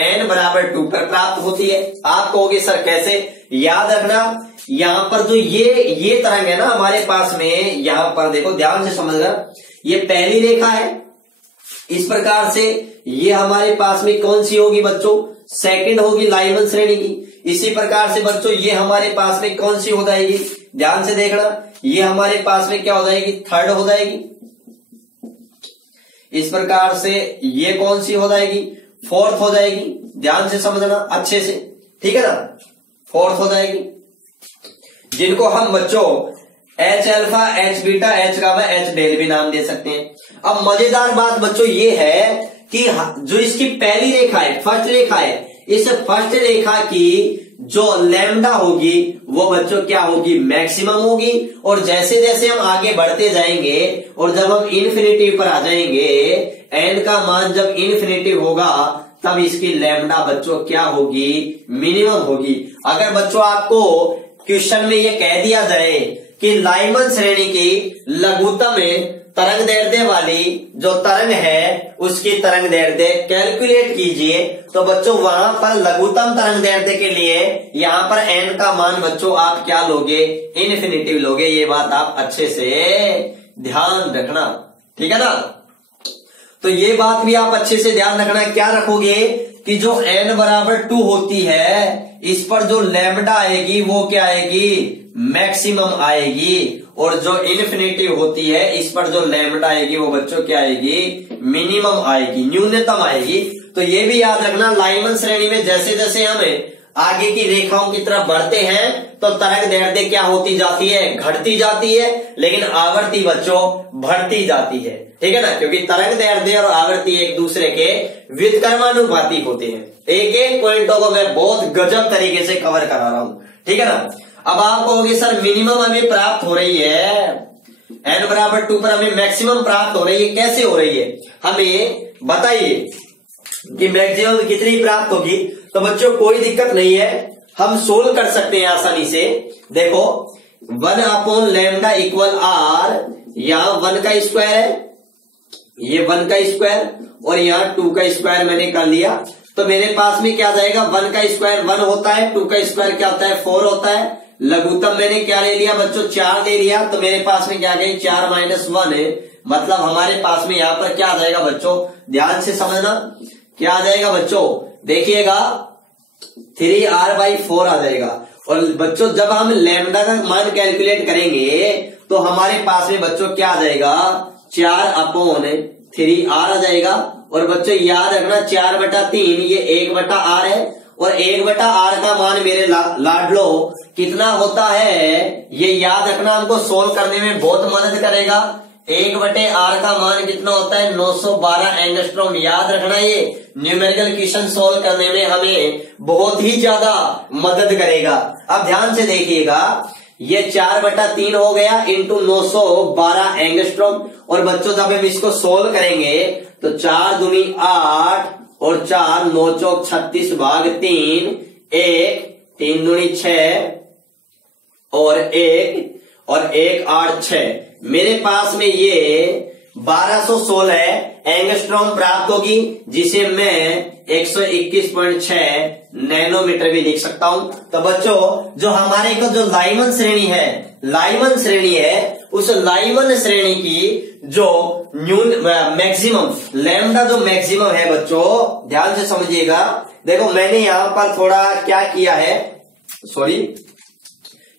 n=2 पर प्राप्त होती है। आप कहोगे सर कैसे, याद रखना यहां पर जो ये तरंग है ना हमारे पास में, यहां पर देखो ध्यान से समझना, ये पहली रेखा है, इस प्रकार से ये हमारे पास में कौन सी होगी बच्चों, सेकंड होगी लाइमन श्रेणी की। इसी प्रकार से बच्चों ये हमारे पास में कौन सी हो जाएगी, ध्यान से देखना, ये हमारे पास में क्या हो जाएगी, थर्ड हो जाएगी। इस प्रकार से ये कौन सी हो जाएगी, फोर्थ हो जाएगी, ध्यान से समझना अच्छे से, ठीक है ना, फोर्थ हो जाएगी, जिनको हम बच्चों H alpha, H beta, H gamma, H delta भी नाम दे सकते हैं। अब मजेदार बात बच्चों ये है कि जो इसकी पहली रेखा है, फर्स्ट रेखा है, इस फर्स्ट रेखा की जो लैम्डा होगी वो बच्चों क्या होगी, मैक्सिमम होगी। और जैसे जैसे हम आगे बढ़ते जाएंगे और जब हम इन्फिनिटी पर आ जाएंगे, एन का मान जब इन्फिनिटी होगा तब इसकी लैम्डा बच्चों क्या होगी, मिनिमम होगी। अगर बच्चों आपको क्वेश्चन में ये कह दिया जाए कि लाइमन श्रेणी की लघुत्तम तरंग दैर्ध्य वाली जो तरंग है उसकी तरंग दैर्ध्य कैलकुलेट कीजिए, तो बच्चों वहां पर लघुत्तम तरंग दैर्ध्य के लिए यहां पर एन का मान बच्चों आप क्या लोगे, इन्फिनिटी लोगे। ये बात आप अच्छे से ध्यान रखना, ठीक है ना। तो ये बात भी आप अच्छे से ध्यान रखना, क्या रखोगे कि जो n बराबर 2 होती है इस पर जो लैम्डा आएगी वो क्या आएगी, मैक्सिमम आएगी, और जो इन्फिनिटी होती है इस पर जो लैम्डा आएगी वो बच्चों क्या आएगी, मिनिमम आएगी, न्यूनतम आएगी। तो ये भी याद रखना, लाइमन श्रेणी में जैसे जैसे हम आगे की रेखाओं की तरफ बढ़ते हैं तो तरंग दैर्ध्य क्या होती जाती है, घटती जाती है, लेकिन आवर्ती बच्चों बढ़ती जाती है, ठीक है ना, क्योंकि तरंग दैर्ध्य और आवर्ती एक दूसरे के व्युत्क्रमानुपाती होते हैं। एक एक पॉइंटों को मैं बहुत गजब तरीके से कवर करा रहा हूं, ठीक है ना। अब आप कहोगे सर मिनिमम हमें प्राप्त हो रही है, एन बराबर 2 पर हमें मैक्सिमम प्राप्त हो रही है, कैसे हो रही है हमें बताइए कि मैक्सिमम कितनी प्राप्त होगी। तो बच्चों कोई दिक्कत नहीं है, हम सोल्व कर सकते हैं आसानी से। देखो 1 अपॉन लैम्डा इक्वल आर, यहां 1 का स्क्वायर है, ये 1 का स्क्वायर, और यहाँ 2 का स्क्वायर मैंने कर लिया, तो मेरे पास में क्या जाएगा, 1 का स्क्वायर 1 होता है, 2 का स्क्वायर क्या होता है 4 होता है, लघुत्तम मैंने क्या ले लिया बच्चों 4 ले लिया, तो मेरे पास में क्या गई 4 माइनस 1 है, मतलब हमारे पास में यहाँ पर क्या आ जाएगा बच्चों, ध्यान से समझना, क्या आ जाएगा बच्चों, देखिएगा 3r/4 आ जाएगा। और बच्चों जब हम लैम्डा का मान कैलकुलेट करेंगे तो हमारे पास में बच्चों क्या आ जाएगा, 4/3r आ जाएगा। और बच्चों याद रखना 4/3 ये 1/r है, और 1/r का मान मेरे लाडलो कितना होता है, ये याद रखना, हमको सोल्व करने में बहुत मदद करेगा। 1/r का मान कितना होता है 912 एंगस्ट्रॉम। याद रखना, ये न्यूमेरिकल क्वेश्चन सोल्व करने में हमें बहुत ही ज्यादा मदद करेगा। अब ध्यान से देखिएगा, ये 4/3 हो गया इंटू 912 एंगस्ट्रॉम। और बच्चों जब हम इसको सोल्व करेंगे तो 4 दूनी 8 और 4 9 चौक 36 भाग 3, 1 3 दूनी 6 और 1 8 6, मेरे पास में ये 1216 एंगस्ट्रॉम प्राप्त होगी, जिसे मैं 121.6 नैनोमीटर भी लिख सकता हूं। तो बच्चों जो हमारे को जो लाइमन श्रेणी है, उस लाइमन श्रेणी की जो मैक्सिमम लैम्डा जो मैक्सिमम है बच्चों, ध्यान से समझिएगा। देखो मैंने यहां पर थोड़ा क्या किया है, सॉरी,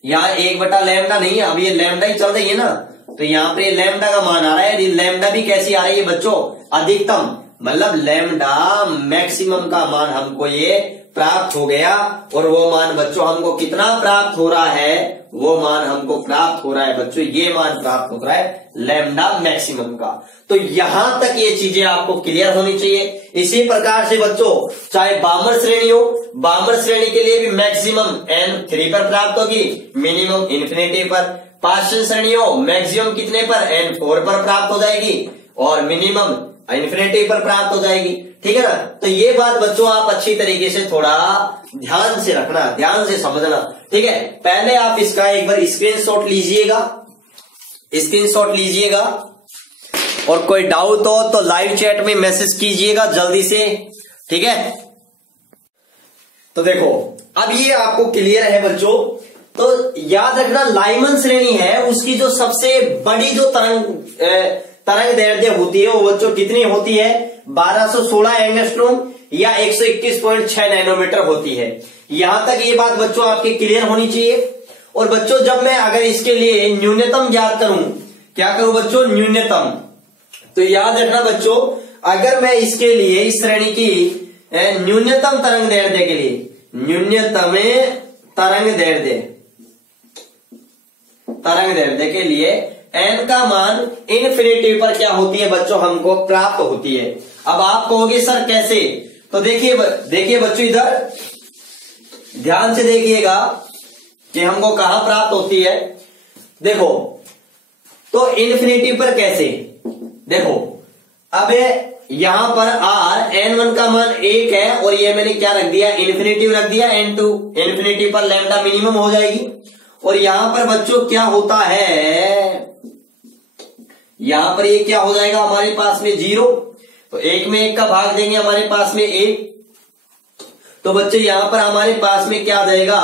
यहाँ 1 लैम्डा नहीं है, अब ये लैम्डा ही चल रही है ना, तो यहाँ पे लैम्डा का मान आ रहा है। लैम्डा भी कैसी आ रही है बच्चों, अधिकतम, मतलब लैम्डा मैक्सिमम का मान हमको ये प्राप्त हो गया। और वो मान बच्चों हमको कितना प्राप्त हो रहा है, वो मान हमको प्राप्त हो रहा है बच्चों, ये मान प्राप्त हो रहा है लैम्डा मैक्सिमम का। तो यहां तक ये चीजें आपको क्लियर होनी चाहिए। इसी प्रकार से बच्चों चाहे बामर श्रेणी हो, बामर श्रेणी के लिए भी मैक्सिमम n3 पर प्राप्त होगी, मिनिमम इन्फिनिटी पर। पार्शियल श्रेणी हो, मैक्सिमम कितने पर, n4 पर प्राप्त हो जाएगी, और मिनिमम इन्फिनिटी पर प्राप्त हो जाएगी, ठीक है ना। तो ये बात बच्चों आप अच्छी तरीके से थोड़ा ध्यान से रखना, ध्यान से समझना, ठीक है। पहले आप इसका एक बार स्क्रीनशॉट लीजिएगा, और कोई डाउट हो तो लाइव चैट में मैसेज कीजिएगा जल्दी से, ठीक है। तो देखो अब ये आपको क्लियर है बच्चों। तो याद रखना लाइमन श्रेणी है, उसकी जो सबसे बड़ी जो तरंग दैर्ध्य होती है वो बच्चों कितनी होती है, 1216 एंगस्ट्रॉम या 121.6 नैनोमीटर होती है। यहां तक ये बात बच्चों आपकी क्लियर होनी चाहिए। और बच्चों जब मैं अगर इसके लिए न्यूनतम ज्ञात करूं, क्या करूं बच्चों, न्यूनतम, तो याद रखना बच्चों अगर मैं इसके लिए इस श्रेणी की न्यूनतम तरंग दैर्ध्य के लिए, न्यूनतम तरंग दैर्ध्य के लिए n का मान इन्फिनिटी पर क्या होती है बच्चों, हमको प्राप्त होती है। अब आप कहोगे सर कैसे, तो देखिए बच्चों, इधर ध्यान से देखिएगा कि हमको कहां प्राप्त होती है। देखो तो इन्फिनिटी पर कैसे, देखो अब यहां पर r n1 का मान 1 है और ये मैंने क्या रख दिया, इन्फिनिटी रख दिया n2, इन्फिनिटी पर लैम्डा मिनिमम हो जाएगी। और यहां पर बच्चों क्या होता है, यहां पर ये क्या हो जाएगा हमारे पास में 0, तो 1 में 1 का भाग देंगे हमारे पास में 1, तो बच्चे यहां पर हमारे पास में क्या आ जाएगा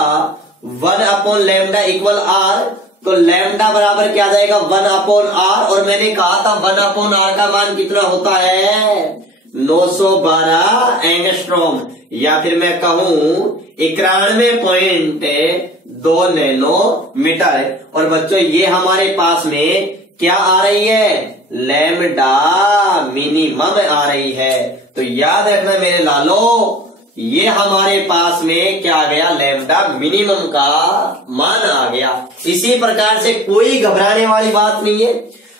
1/लैम्डा इक्वल r, तो लैम्डा बराबर क्या आ जाएगा 1/r, और मैंने कहा था 1/r का मान कितना होता है 912 एंगस्ट्रॉम, या फिर मैं कहूं 91.2 नैनोमीटर। और बच्चों ये हमारे पास में क्या आ रही है, लैम्डा मिनिमम आ रही है। तो याद रखना मेरे लालो, ये हमारे पास में क्या आ गया, लैम्डा मिनिमम का मान आ गया। इसी प्रकार से कोई घबराने वाली बात नहीं है।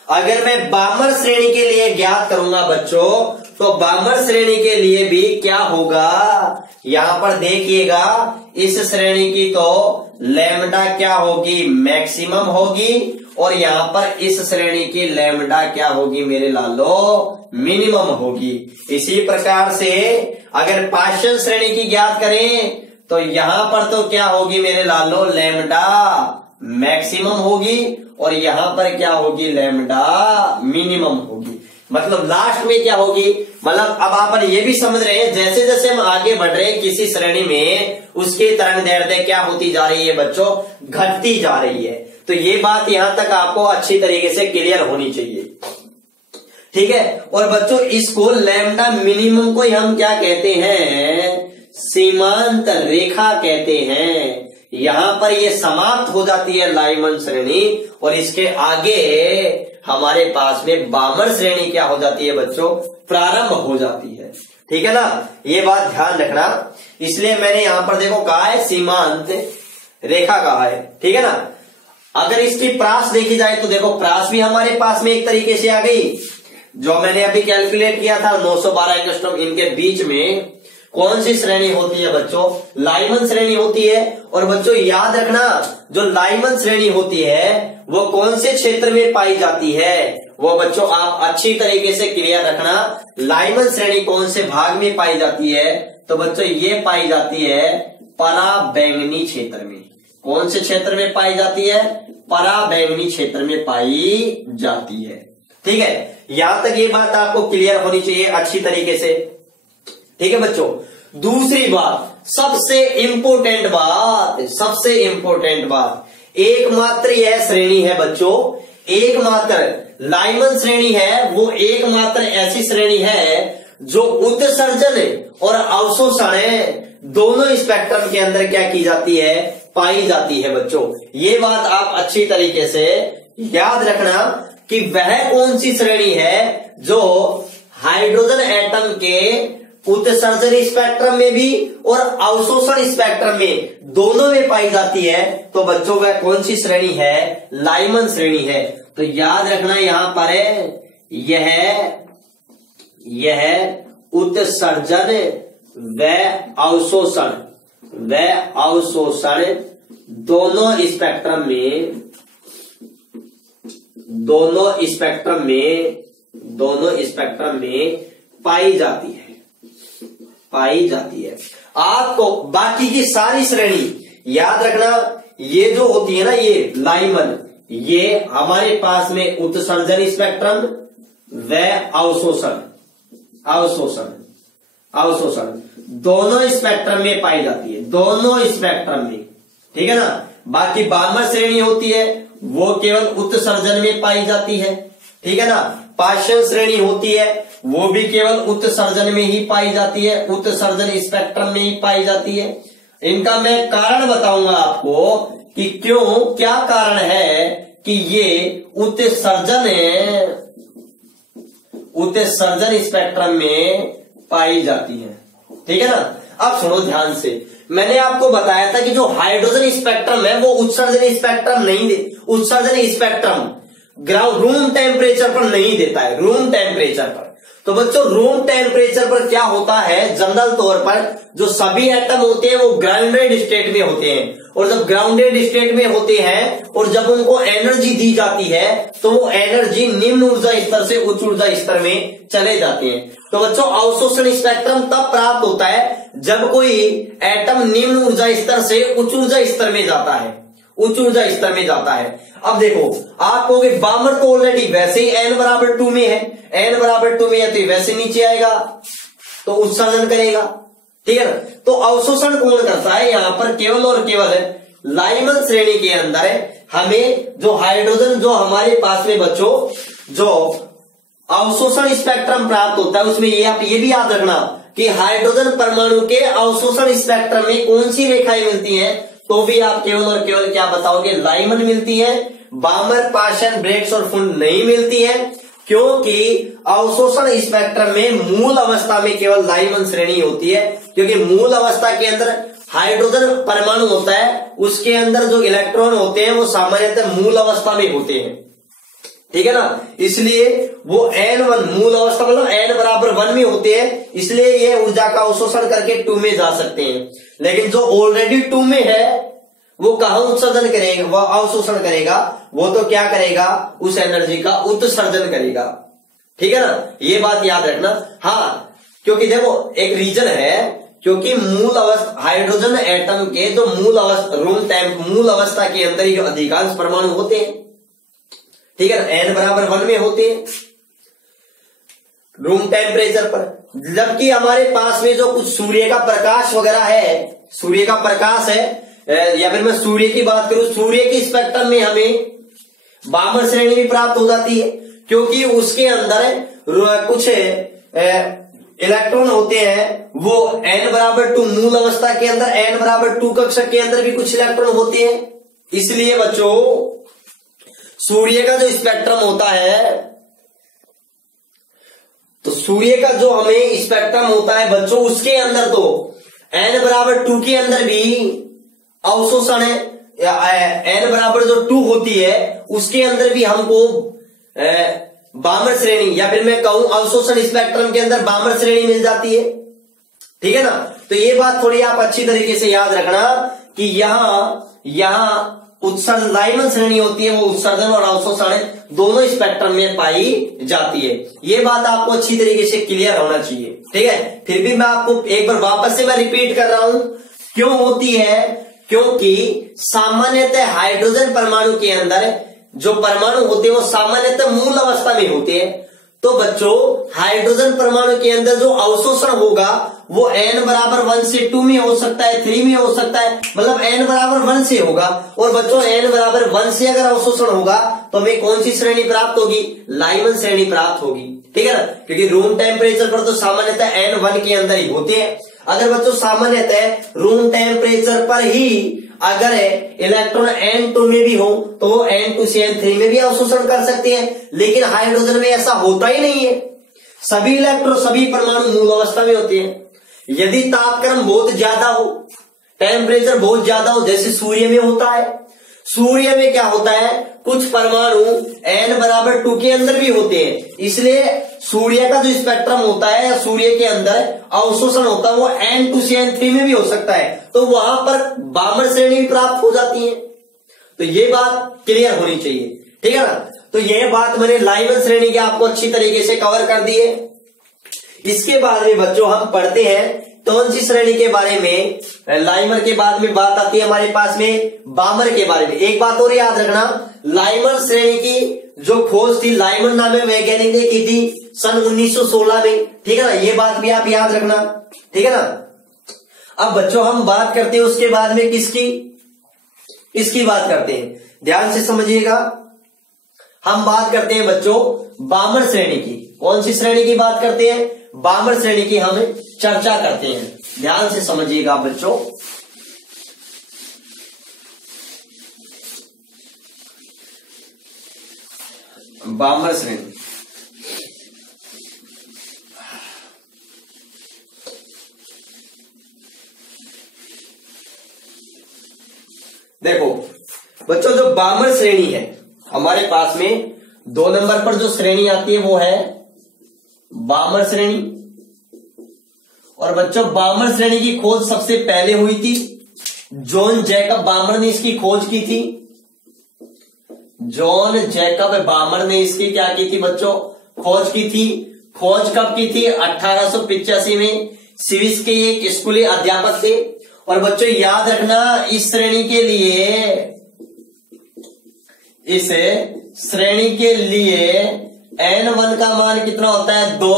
अगर मैं बामर श्रेणी के लिए ज्ञात करूंगा बच्चों, तो बामर श्रेणी के लिए भी क्या होगा, यहां पर देखिएगा इस श्रेणी की तो लैम्डा क्या होगी, मैक्सिमम होगी, और यहां पर इस श्रेणी की लैम्डा क्या होगी मेरे लालो, मिनिमम होगी। इसी प्रकार से अगर पार्शियल श्रेणी की ज्ञात करें तो यहां पर तो क्या होगी मेरे लालो, लैम्डा मैक्सिमम होगी, और यहां पर क्या होगी, लैम्डा मिनिमम होगी। मतलब लास्ट में क्या होगी, मतलब अब आप ये भी समझ रहे हैं जैसे जैसे हम आगे बढ़ रहे हैं किसी श्रेणी में उसकी तरंग दैर्ध्य क्या होती जा रही है बच्चों, घटती जा रही है। तो ये बात यहां तक आपको अच्छी तरीके से क्लियर होनी चाहिए, ठीक है। और बच्चों इसको लैम्डा मिनिमम को हम क्या कहते हैं, सीमांत रेखा कहते हैं। यहां पर ये समाप्त हो जाती है लाइमन श्रेणी, और इसके आगे हमारे पास में बामर श्रेणी क्या हो जाती है बच्चों, प्रारंभ हो जाती है, ठीक है ना। ये बात ध्यान रखना, इसलिए मैंने यहां पर देखो कहा है सीमांत रेखा कहा है, ठीक है ना। अगर इसकी प्रास देखी जाए तो देखो प्रास भी हमारे पास में एक तरीके से आ गई, जो मैंने अभी कैलकुलेट किया था 912 एंगस्ट्रॉम। इनके बीच में कौन सी श्रेणी होती है बच्चों, लाइमन श्रेणी होती है। और बच्चों याद रखना, जो लाइमन श्रेणी होती है वो कौन से क्षेत्र में पाई जाती है, वो बच्चों आप अच्छी तरीके से क्लियर रखना। लाइमन श्रेणी कौन से भाग में पाई जाती है, तो बच्चों ये पाई जाती है पराबैंगनी क्षेत्र में। कौन से क्षेत्र में पाई जाती है, पराबैंगनी क्षेत्र में पाई जाती है, ठीक है। यहां तक ये बात आपको क्लियर होनी चाहिए अच्छी तरीके से, ठीक है बच्चों। दूसरी बात, सबसे इंपोर्टेंट बात, एकमात्र यह श्रेणी है बच्चों, एकमात्र लाइमन श्रेणी है, वो एकमात्र ऐसी श्रेणी है जो उत्सर्जन और अवशोषण दोनों स्पेक्ट्रम के अंदर क्या की जाती है, पाई जाती है बच्चों। ये बात आप अच्छी तरीके से याद रखना कि वह कौन सी श्रेणी है जो हाइड्रोजन एटम के उत्सर्जन स्पेक्ट्रम में भी और अवशोषण स्पेक्ट्रम में दोनों में पाई जाती है। तो बच्चों वह कौन सी श्रेणी है, लाइमन श्रेणी है। तो याद रखना यहां पर यह उत्सर्जन व अवशोषण दोनों स्पेक्ट्रम में पाई जाती है। आपको बाकी की सारी श्रेणी याद रखना, ये जो होती है ना, ये लाइमन, ये हमारे पास में उत्सर्जन स्पेक्ट्रम व अवशोषण दोनों स्पेक्ट्रम में पाई जाती है, दोनों स्पेक्ट्रम में, ठीक है ना। बाकी बामर श्रेणी होती है वो केवल उत्सर्जन में पाई जाती है, ठीक है ना। पार्शियल श्रेणी होती है वो भी केवल उत्सर्जन में ही पाई जाती है, उत्सर्जन स्पेक्ट्रम में ही पाई जाती है। इनका मैं कारण बताऊंगा आपको कि क्यों, क्या कारण है कि ये उत्सर्जन स्पेक्ट्रम में पाई जाती है, ठीक है ना। अब सुनो ध्यान से, मैंने आपको बताया था कि जो हाइड्रोजन स्पेक्ट्रम है वो उत्सर्जन स्पेक्ट्रम नहीं दे, उत्सर्जन स्पेक्ट्रम ग्राउंड रूम टेम्परेचर पर नहीं देता है, रूम टेम्परेचर पर। तो बच्चों रूम टेम्परेचर पर क्या होता है, जनरल तौर पर जो सभी एटम होते हैं वो ग्राउंडेड स्टेट में होते हैं, और जब ग्राउंडेड स्टेट में होते हैं और जब उनको एनर्जी दी जाती है तो वो एनर्जी निम्न ऊर्जा स्तर से उच्च ऊर्जा स्तर में चले जाते हैं। तो बच्चों अवशोषण स्पेक्ट्रम तब प्राप्त होता है जब कोई एटम निम्न ऊर्जा स्तर से उच्च ऊर्जा स्तर में जाता है, उच्च ऊर्जा स्तर में जाता है। अब देखो आप कहोगे बामर तो ऑलरेडी वैसे ही n बराबर 2 में है, n बराबर 2 में है तो वैसे नीचे आएगा तो उत्सर्जन करेगा, ठीक है ना। तो अवशोषण कौन करता है, यहां पर केवल और केवल लाइमन श्रेणी के अंदर हमें जो हाइड्रोजन जो हमारे पास में बच्चों जो अवशोषण स्पेक्ट्रम प्राप्त होता है उसमें ये आप ये भी याद रखना कि हाइड्रोजन परमाणु के अवशोषण स्पेक्ट्रम में कौन सी रेखाएं मिलती हैं, तो भी आप केवल और केवल क्या बताओगे, लाइमन मिलती है, बामर, पाशन, ब्रेग्स और फुंड नहीं मिलती है, क्योंकि अवशोषण स्पेक्ट्रम में मूल अवस्था में केवल लाइमन श्रेणी होती है, क्योंकि मूल अवस्था के अंदर हाइड्रोजन परमाणु होता है, उसके अंदर जो इलेक्ट्रॉन होते हैं वो सामान्यतः मूल अवस्था में होते हैं, ठीक है ना। इसलिए वो N1 मूल अवस्था मतलब N बराबर 1 में होते हैं, इसलिए ये ऊर्जा का अवशोषण करके 2 में जा सकते हैं। लेकिन जो ऑलरेडी 2 में है वो कहां उत्सर्जन करेगा, वह अवशोषण करेगा, वो तो क्या करेगा, उस एनर्जी का उत्सर्जन करेगा, ठीक है ना। ये बात याद रखना। हाँ, क्योंकि देखो एक रीजन है, क्योंकि मूल अवस्था हाइड्रोजन एटम के जो मूल अवस्था मूल अवस्था के अंदर ही जो अधिकांश परमाणु होते हैं, ठीक है ना, N बराबर 1 में होते हैं रूम टेम्परेचर पर। जबकि हमारे पास में जो कुछ सूर्य का प्रकाश वगैरह है, सूर्य का प्रकाश है, या फिर मैं सूर्य की बात करूं, सूर्य के स्पेक्ट्रम में हमें बामर श्रेणी भी प्राप्त हो जाती है, क्योंकि उसके अंदर कुछ इलेक्ट्रॉन होते हैं, वो N बराबर 2 मूल अवस्था के अंदर N बराबर 2 कक्षक के अंदर भी कुछ इलेक्ट्रॉन होते हैं। इसलिए बच्चों सूर्य का जो स्पेक्ट्रम होता है, तो सूर्य का जो हमें स्पेक्ट्रम होता है बच्चों, उसके अंदर तो N बराबर 2 के अंदर भी अवशोषण है, N बराबर जो 2 होती है उसके अंदर भी हमको बामर श्रेणी, या फिर मैं कहूं अवशोषण स्पेक्ट्रम के अंदर बामर श्रेणी मिल जाती है, ठीक है ना। तो ये बात थोड़ी आप अच्छी तरीके से याद रखना कि यहां उत्सर्जन लाइमन श्रेणी होती है, वो उत्सर्जन और अवशोषण दोनों स्पेक्ट्रम में पाई जाती है। ये बात आपको अच्छी तरीके से क्लियर होना चाहिए, ठीक है। फिर भी मैं आपको एक बार वापस से मैं रिपीट कर रहा हूं, क्यों होती है, क्योंकि सामान्यतः हाइड्रोजन परमाणु के अंदर जो परमाणु होते हैं वो सामान्यतः मूल अवस्था में होते हैं। तो बच्चों हाइड्रोजन परमाणु के अंदर जो अवशोषण होगा वो N बराबर 1 से 2 में हो सकता है, 3 में हो सकता है, मतलब N बराबर 1 से होगा। और बच्चों N बराबर 1 से अगर अवशोषण होगा तो हमें कौन सी श्रेणी प्राप्त होगी, लाइमन श्रेणी प्राप्त होगी, ठीक है ना। क्योंकि रूम टेम्परेचर पर तो सामान्यतः N1 के अंदर ही होते हैं। अगर बच्चों सामान्यतः रूम टेम्परेचर पर ही अगर इलेक्ट्रॉन N2 में भी हो तो वो N2 से N3 में भी अवशोषण कर सकते हैं, लेकिन हाइड्रोजन में ऐसा होता ही नहीं है। सभी इलेक्ट्रॉन सभी परमाणु मूल अवस्था में होते हैं। यदि तापक्रम बहुत ज्यादा हो, टेम्परेचर बहुत ज्यादा हो, जैसे सूर्य में होता है, सूर्य में क्या होता है, कुछ परमाणु N बराबर 2 के अंदर भी होते हैं, इसलिए सूर्य का जो स्पेक्ट्रम होता है या सूर्य के अंदर अवशोषण होता है वो N2 से N3 में भी हो सकता है, तो वहां पर बामर श्रेणी भी प्राप्त हो जाती है। तो ये बात क्लियर होनी चाहिए, ठीक है ना। तो ये बात मैंने लाइमन श्रेणी की आपको अच्छी तरीके से कवर कर दी है। इसके बाद में बच्चों हम पढ़ते हैं कौन सी श्रेणी के बारे में, लाइमर के बाद में बात आती है हमारे पास में बामर के बारे में। एक बात और याद रखना, लाइमर श्रेणी की जो खोज थी लाइमन नामे वैज्ञानिक ने की थी सन 1916 में, ठीक है ना। ये बात भी आप याद रखना, ठीक है ना। अब बच्चों हम बात करते हैं उसके बाद में किसकी, इसकी बात करते हैं, ध्यान से समझिएगा। हम बात करते हैं बच्चों बामर श्रेणी की। कौन सी श्रेणी की बात करते हैं, बामर श्रेणी की हम चर्चा करते हैं, ध्यान से समझिएगा बच्चों। बामर श्रेणी, बच्चों जो बामर श्रेणी है हमारे पास में 2 नंबर पर जो श्रेणी आती है वो है बामर श्रेणी। और बच्चों बामर श्रेणी की खोज सबसे पहले हुई थी, जॉन जैकब बामर ने इसकी खोज की थी। जॉन जैकब बामर ने इसकी क्या की थी बच्चों, खोज की थी। खोज कब की थी, 1885 में। स्विस के एक स्कूली अध्यापक थे। और बच्चों याद रखना इस श्रेणी के लिए n1 का मान कितना होता है 2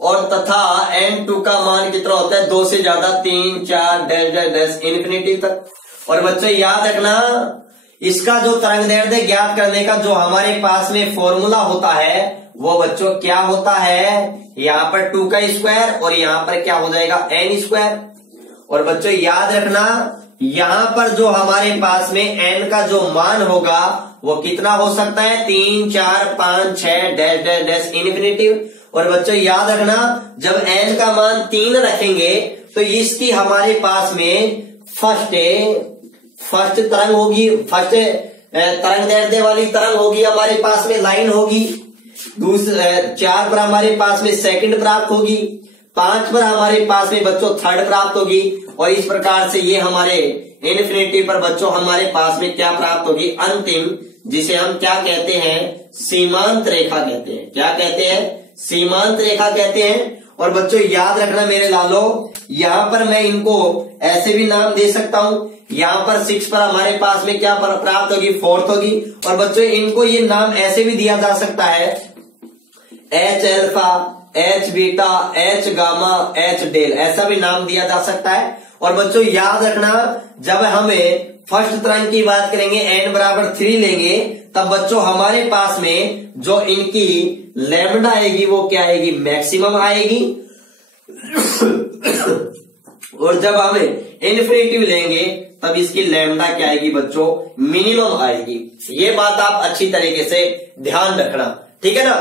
और तथा n2 का मान कितना होता है 2 से ज्यादा 3 4 डैश डैश डैश इन्फिनिटी तक। और बच्चों याद रखना इसका जो तरंगदैर्ध्य ज्ञात करने का जो हमारे पास में फॉर्मूला होता है वो बच्चों क्या होता है, यहां पर 2 का स्क्वायर और यहां पर क्या हो जाएगा n स्क्वायर। और बच्चों याद रखना यहां पर जो हमारे पास में n का जो मान होगा वो कितना हो सकता है 3 4 5 6 डैश डैश डैश इन्फिनिटी। और बच्चों याद रखना जब n का मान 3 रखेंगे तो इसकी हमारे पास में फर्स्ट तरंग होगी, फर्स्ट तरंगदैर्ध्य वाली तरंग होगी हमारे पास में, लाइन होगी। 4 पर हमारे पास में सेकंड प्राप्त होगी, 5 पर हमारे पास में बच्चों थर्ड प्राप्त होगी। और इस प्रकार से ये हमारे इन्फिनिटी पर बच्चों हमारे पास में क्या प्राप्त होगी, अंतिम, जिसे हम क्या कहते हैं सीमांत रेखा कहते हैं। क्या कहते हैं, सीमांत रेखा कहते हैं। और बच्चों याद रखना मेरे लालो यहां पर मैं इनको ऐसे भी नाम दे सकता हूं। यहां पर 6 पर हमारे पास में क्या प्राप्त होगी, फोर्थ होगी। और बच्चों इनको ये नाम ऐसे भी दिया जा सकता है H alpha, H beta, H gamma, H delta, ऐसा भी नाम दिया जा सकता है। और बच्चों याद रखना जब हमें फर्स्ट तरंग की बात करेंगे n बराबर 3 लेंगे तब बच्चों हमारे पास में जो इनकी लैम्डा आएगी वो क्या आएगी, मैक्सिमम आएगी। और जब हमें इन्फिनिटी लेंगे तब इसकी लैम्डा क्या आएगी बच्चों, मिनिमम आएगी। ये बात आप अच्छी तरीके से ध्यान रखना, ठीक है ना।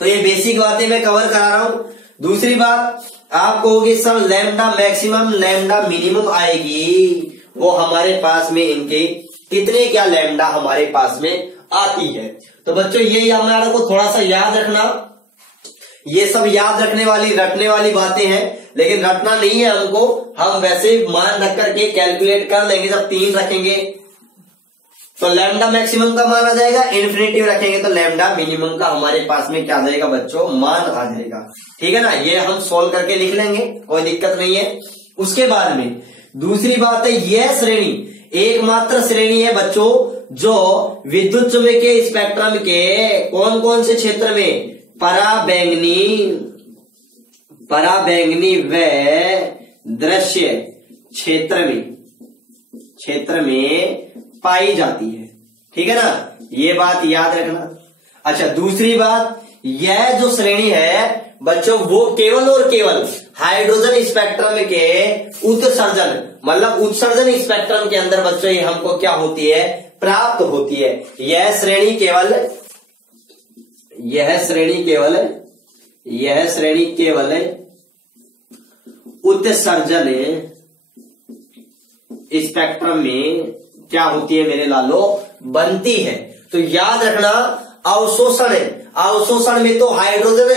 तो ये बेसिक बातें मैं कवर करा रहा हूं। दूसरी बात आप कहोगे sir lambda maximum lambda minimum आएगी, वो हमारे पास में इनके कितने क्या लैम्डा हमारे पास में आती है। तो बच्चों ये हमारे को थोड़ा सा याद रखना, ये सब याद रखने वाली बातें हैं, लेकिन रटना नहीं है हमको, हम वैसे मान रख करके कैलकुलेट कर लेंगे। जब 3 रखेंगे तो लैम्डा मैक्सिमम का मान आ जाएगा, इन्फिनिटी रखेंगे तो लैम्डा मिनिमम का हमारे पास में क्या आ जाएगा बच्चों, मान आ जाएगा, ठीक है ना। ये हम सोल्व करके लिख लेंगे, कोई दिक्कत नहीं है। उसके बाद में दूसरी बात है यह श्रेणी एकमात्र श्रेणी है बच्चों जो विद्युत चुम्बकीय स्पेक्ट्रम के कौन कौन से क्षेत्र में, पराबैंगनी व दृश्य क्षेत्र में पाई जाती है, ठीक है ना, ये बात याद रखना। अच्छा दूसरी बात, यह जो श्रेणी है बच्चों वो केवल और केवल हाइड्रोजन स्पेक्ट्रम के उत्सर्जन मतलब उत्सर्जन स्पेक्ट्रम के अंदर बच्चों ये हमको क्या होती है, प्राप्त होती है। यह श्रेणी केवल उत्सर्जन स्पेक्ट्रम में क्या होती है मेरे लालो, बनती है। तो याद रखना अवशोषण में तो हाइड्रोजन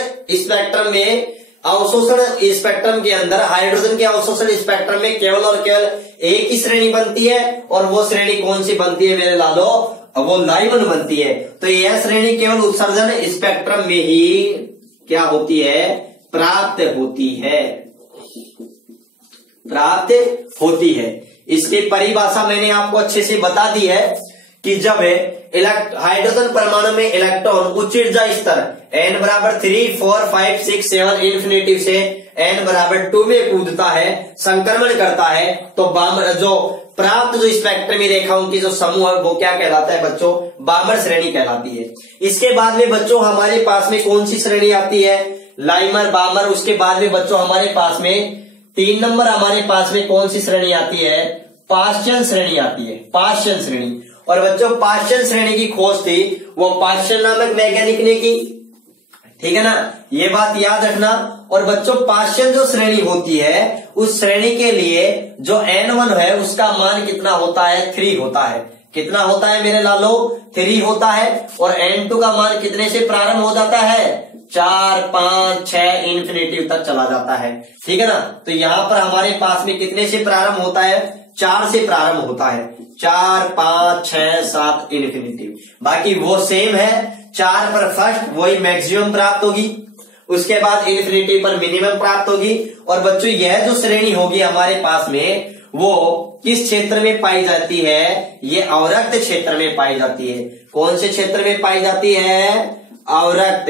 स्पेक्ट्रम के अंदर हाइड्रोजन के अवशोषण स्पेक्ट्रम में केवल और केवल एक ही श्रेणी बनती है। और वो श्रेणी कौन सी बनती है मेरे लालो, वो लाइमन बनती है। तो यह श्रेणी केवल उत्सर्जन स्पेक्ट्रम में ही क्या होती है, प्राप्त होती है। इसकी परिभाषा मैंने आपको अच्छे से बता दी है कि जब हाइड्रोजन परमाणु में इलेक्ट्रॉन उच्च ऊर्जा स्तर n बराबर 3, 4, 5, 6, 7 इन्फिनिटी से n बराबर 2 में कूदता है, संक्रमण करता है, तो जो प्राप्त जो स्पेक्ट्रमी रेखाओं की जो समूह है वो क्या कहलाता है बच्चों, बामर श्रेणी कहलाती है। इसके बाद में बच्चों हमारे पास में कौन सी श्रेणी आती है, लाइमर, बामर। उसके बाद में बच्चों हमारे पास में 3 नंबर हमारे पास में कौन सी श्रेणी आती है, पाश्चन श्रेणी आती है, पाश्चन श्रेणी। और बच्चों पाश्चन श्रेणी की खोज थी वो पाश्चन नामक वैज्ञानिक ने की, ठीक है ना, ये बात याद रखना। और बच्चों पाश्चन जो श्रेणी होती है उस श्रेणी के लिए जो n1 है उसका मान कितना होता है, 3 होता है। कितना होता है मेरे लालो 3 होता है। और n2 का मान कितने से प्रारंभ हो जाता है 4, 5, 6 इन्फिनेटिव तक चला जाता है। ठीक है ना। तो यहां पर हमारे पास में कितने से प्रारंभ होता है 4 से प्रारंभ होता है 4, 5, 6, 7 इन्फिनेटिव। बाकी वो सेम है 4 पर फर्स्ट वही मैक्सिमम प्राप्त होगी, उसके बाद इन्फिनेटिव पर मिनिमम प्राप्त होगी। और बच्चों यह जो श्रेणी होगी हमारे पास में वो किस क्षेत्र में पाई जाती है, ये अवरक्त क्षेत्र में पाई जाती है। कौन से क्षेत्र में पाई जाती है अवरक्त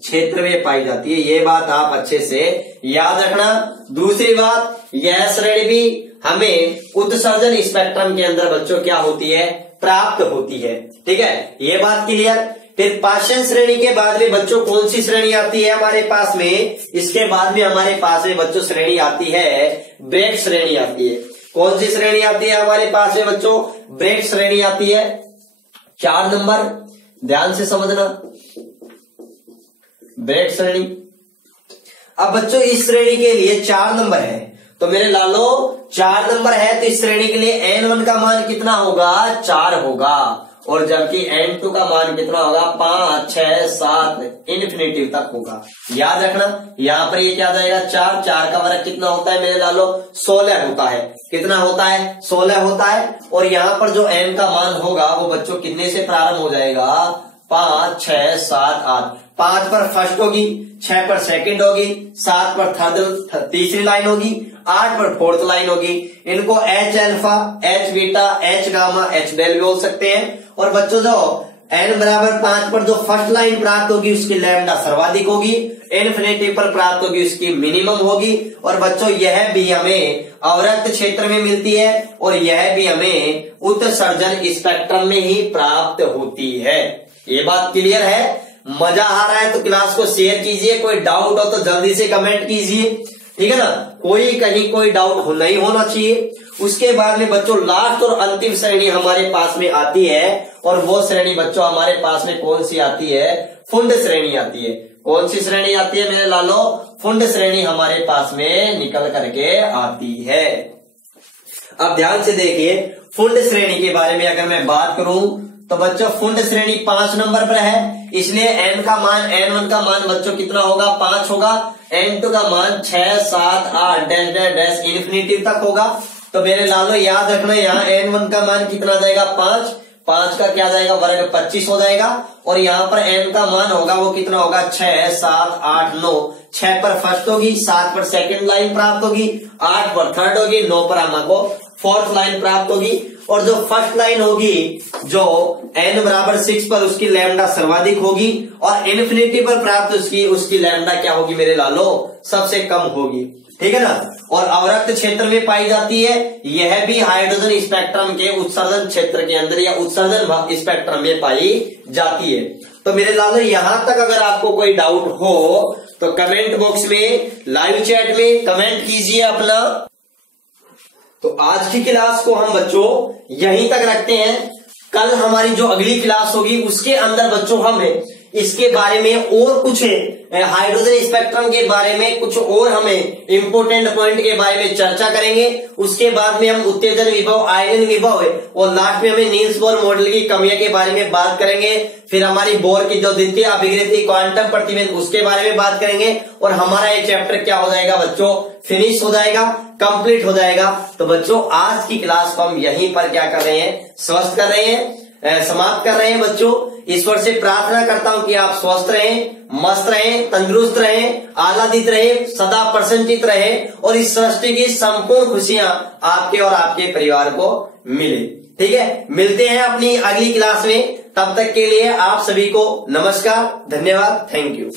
क्षेत्र में पाई जाती है। ये बात आप अच्छे से याद रखना। दूसरी बात यह श्रेणी भी हमें उत्सर्जन स्पेक्ट्रम के अंदर बच्चों क्या होती है प्राप्त होती है। ठीक है ये बात क्लियर। फिर पाशन श्रेणी के बाद में बच्चों कौन सी श्रेणी आती है हमारे पास में, इसके बाद में हमारे पास में बच्चों श्रेणी आती है ब्रेक श्रेणी आती है। कौन सी श्रेणी आती है हमारे पास में बच्चों ब्रेक श्रेणी आती है 4 नंबर, ध्यान से समझना ब्रेक श्रेणी। अब बच्चों इस श्रेणी के लिए 4 नंबर है, तो मेरे लालो 4 नंबर है तो इस श्रेणी के लिए n1 का मान कितना होगा 4 होगा, और जबकि n2 का मान कितना होगा 5, 6, 7 इन्फिनेटिव तक होगा। याद रखना यहां पर ये क्या आ जाएगा 4, 4 का वर्ग कितना होता है मेरे लालो 16 होता है। कितना होता है 16 होता है। और यहाँ पर जो n का मान होगा वो बच्चों कितने से प्रारंभ हो जाएगा 5, 6, 7, 8। 5 पर फर्स्ट होगी, 6 पर सेकंड होगी, 7 पर थर्ड तीसरी लाइन होगी, 8 पर फोर्थ लाइन होगी। इनको H alpha, H beta, H gamma, H delta भी बोल सकते हैं। और बच्चों जो n बराबर 5 पर जो फर्स्ट लाइन प्राप्त होगी उसकी लैम्डा सर्वाधिक होगी, इन्फिनेटिव पर प्राप्त होगी उसकी मिनिमम होगी। और बच्चों यह भी हमें अवरक्त क्षेत्र में मिलती है और यह भी हमें उत्सर्जन स्पेक्ट्रम में ही प्राप्त होती है। ये बात क्लियर है। मजा आ रहा है तो क्लास को शेयर कीजिए, कोई डाउट हो तो जल्दी से कमेंट कीजिए। ठीक है ना, कोई कहीं कोई डाउट नहीं होना चाहिए। उसके बाद में बच्चों लास्ट और अंतिम श्रेणी हमारे पास में आती है, और वो श्रेणी बच्चों हमारे पास में कौन सी आती है फुंड श्रेणी आती है। कौन सी श्रेणी आती है मेरे लालो फुंड श्रेणी हमारे पास में निकल करके आती है। अब ध्यान से देखिए फुंड श्रेणी के बारे में अगर मैं बात करूं तो बच्चों फुंड श्रेणी 5 नंबर पर है, इसलिए n का मान n1 का मान बच्चों कितना होगा 5 होगा, n2 का मान 6, 7, 8 डैश डैश डैश इन्फिनिटिव तक होगा। तो मेरे लालो याद रखना यहाँ n1 का मान कितना जाएगा 5, 5 का क्या जाएगा वर्ग 25 हो जाएगा। और यहाँ पर n का मान होगा वो कितना होगा 6, 7, 8, 9। 6 पर फर्स्ट होगी, 7 पर सेकंड लाइन प्राप्त होगी, 8 पर थर्ड होगी, 9 पर हमको फोर्थ लाइन प्राप्त होगी। और जो फर्स्ट लाइन होगी जो n बराबर 6 पर उसकी लैम्डा सर्वाधिक होगी, और इन्फिनिटी पर प्राप्त उसकी लैम्डा क्या होगी मेरे लालो सबसे कम होगी। ठीक है ना। और अवरक्त क्षेत्र में पाई जाती है, यह भी हाइड्रोजन स्पेक्ट्रम के उत्सर्जन क्षेत्र के अंदर या उत्सर्जन स्पेक्ट्रम में पाई जाती है। तो मेरे लालो यहां तक अगर आपको कोई डाउट हो तो कमेंट बॉक्स में लाइव चैट में कमेंट कीजिए अपना। तो आज की क्लास को हम बच्चों यहीं तक रखते हैं। कल हमारी जो अगली क्लास होगी उसके अंदर बच्चों हम इसके बारे में और कुछ हाइड्रोजन स्पेक्ट्रम के बारे में कुछ और हमें इंपोर्टेंट पॉइंट के बारे में चर्चा करेंगे। उसके बाद में हम उत्तेजन विभव, आयनन विभव और लास्ट में हमें नील्स बोर मॉडल की कमियों के बारे में बात करेंगे। फिर हमारी बोर की जो द्वितीय अभिक्रिया क्वांटम प्रतिबंध उसके बारे में बात करेंगे, और हमारा ये चैप्टर क्या हो जाएगा बच्चों फिनिश हो जाएगा, कंप्लीट हो जाएगा। तो बच्चों आज की क्लास को हम यहीं पर क्या कर रहे हैं स्वस्थ कर रहे हैं, समाप्त कर रहे हैं। बच्चों ईश्वर से प्रार्थना करता हूं कि आप स्वस्थ रहें, मस्त रहें, तंदुरुस्त रहें, आह्लादित रहें, सदा प्रसन्नचित रहें, और इस सृष्टि की संपूर्ण खुशियां आपके और आपके परिवार को मिले। ठीक है, मिलते हैं अपनी अगली क्लास में। तब तक के लिए आप सभी को नमस्कार, धन्यवाद, थैंक यू।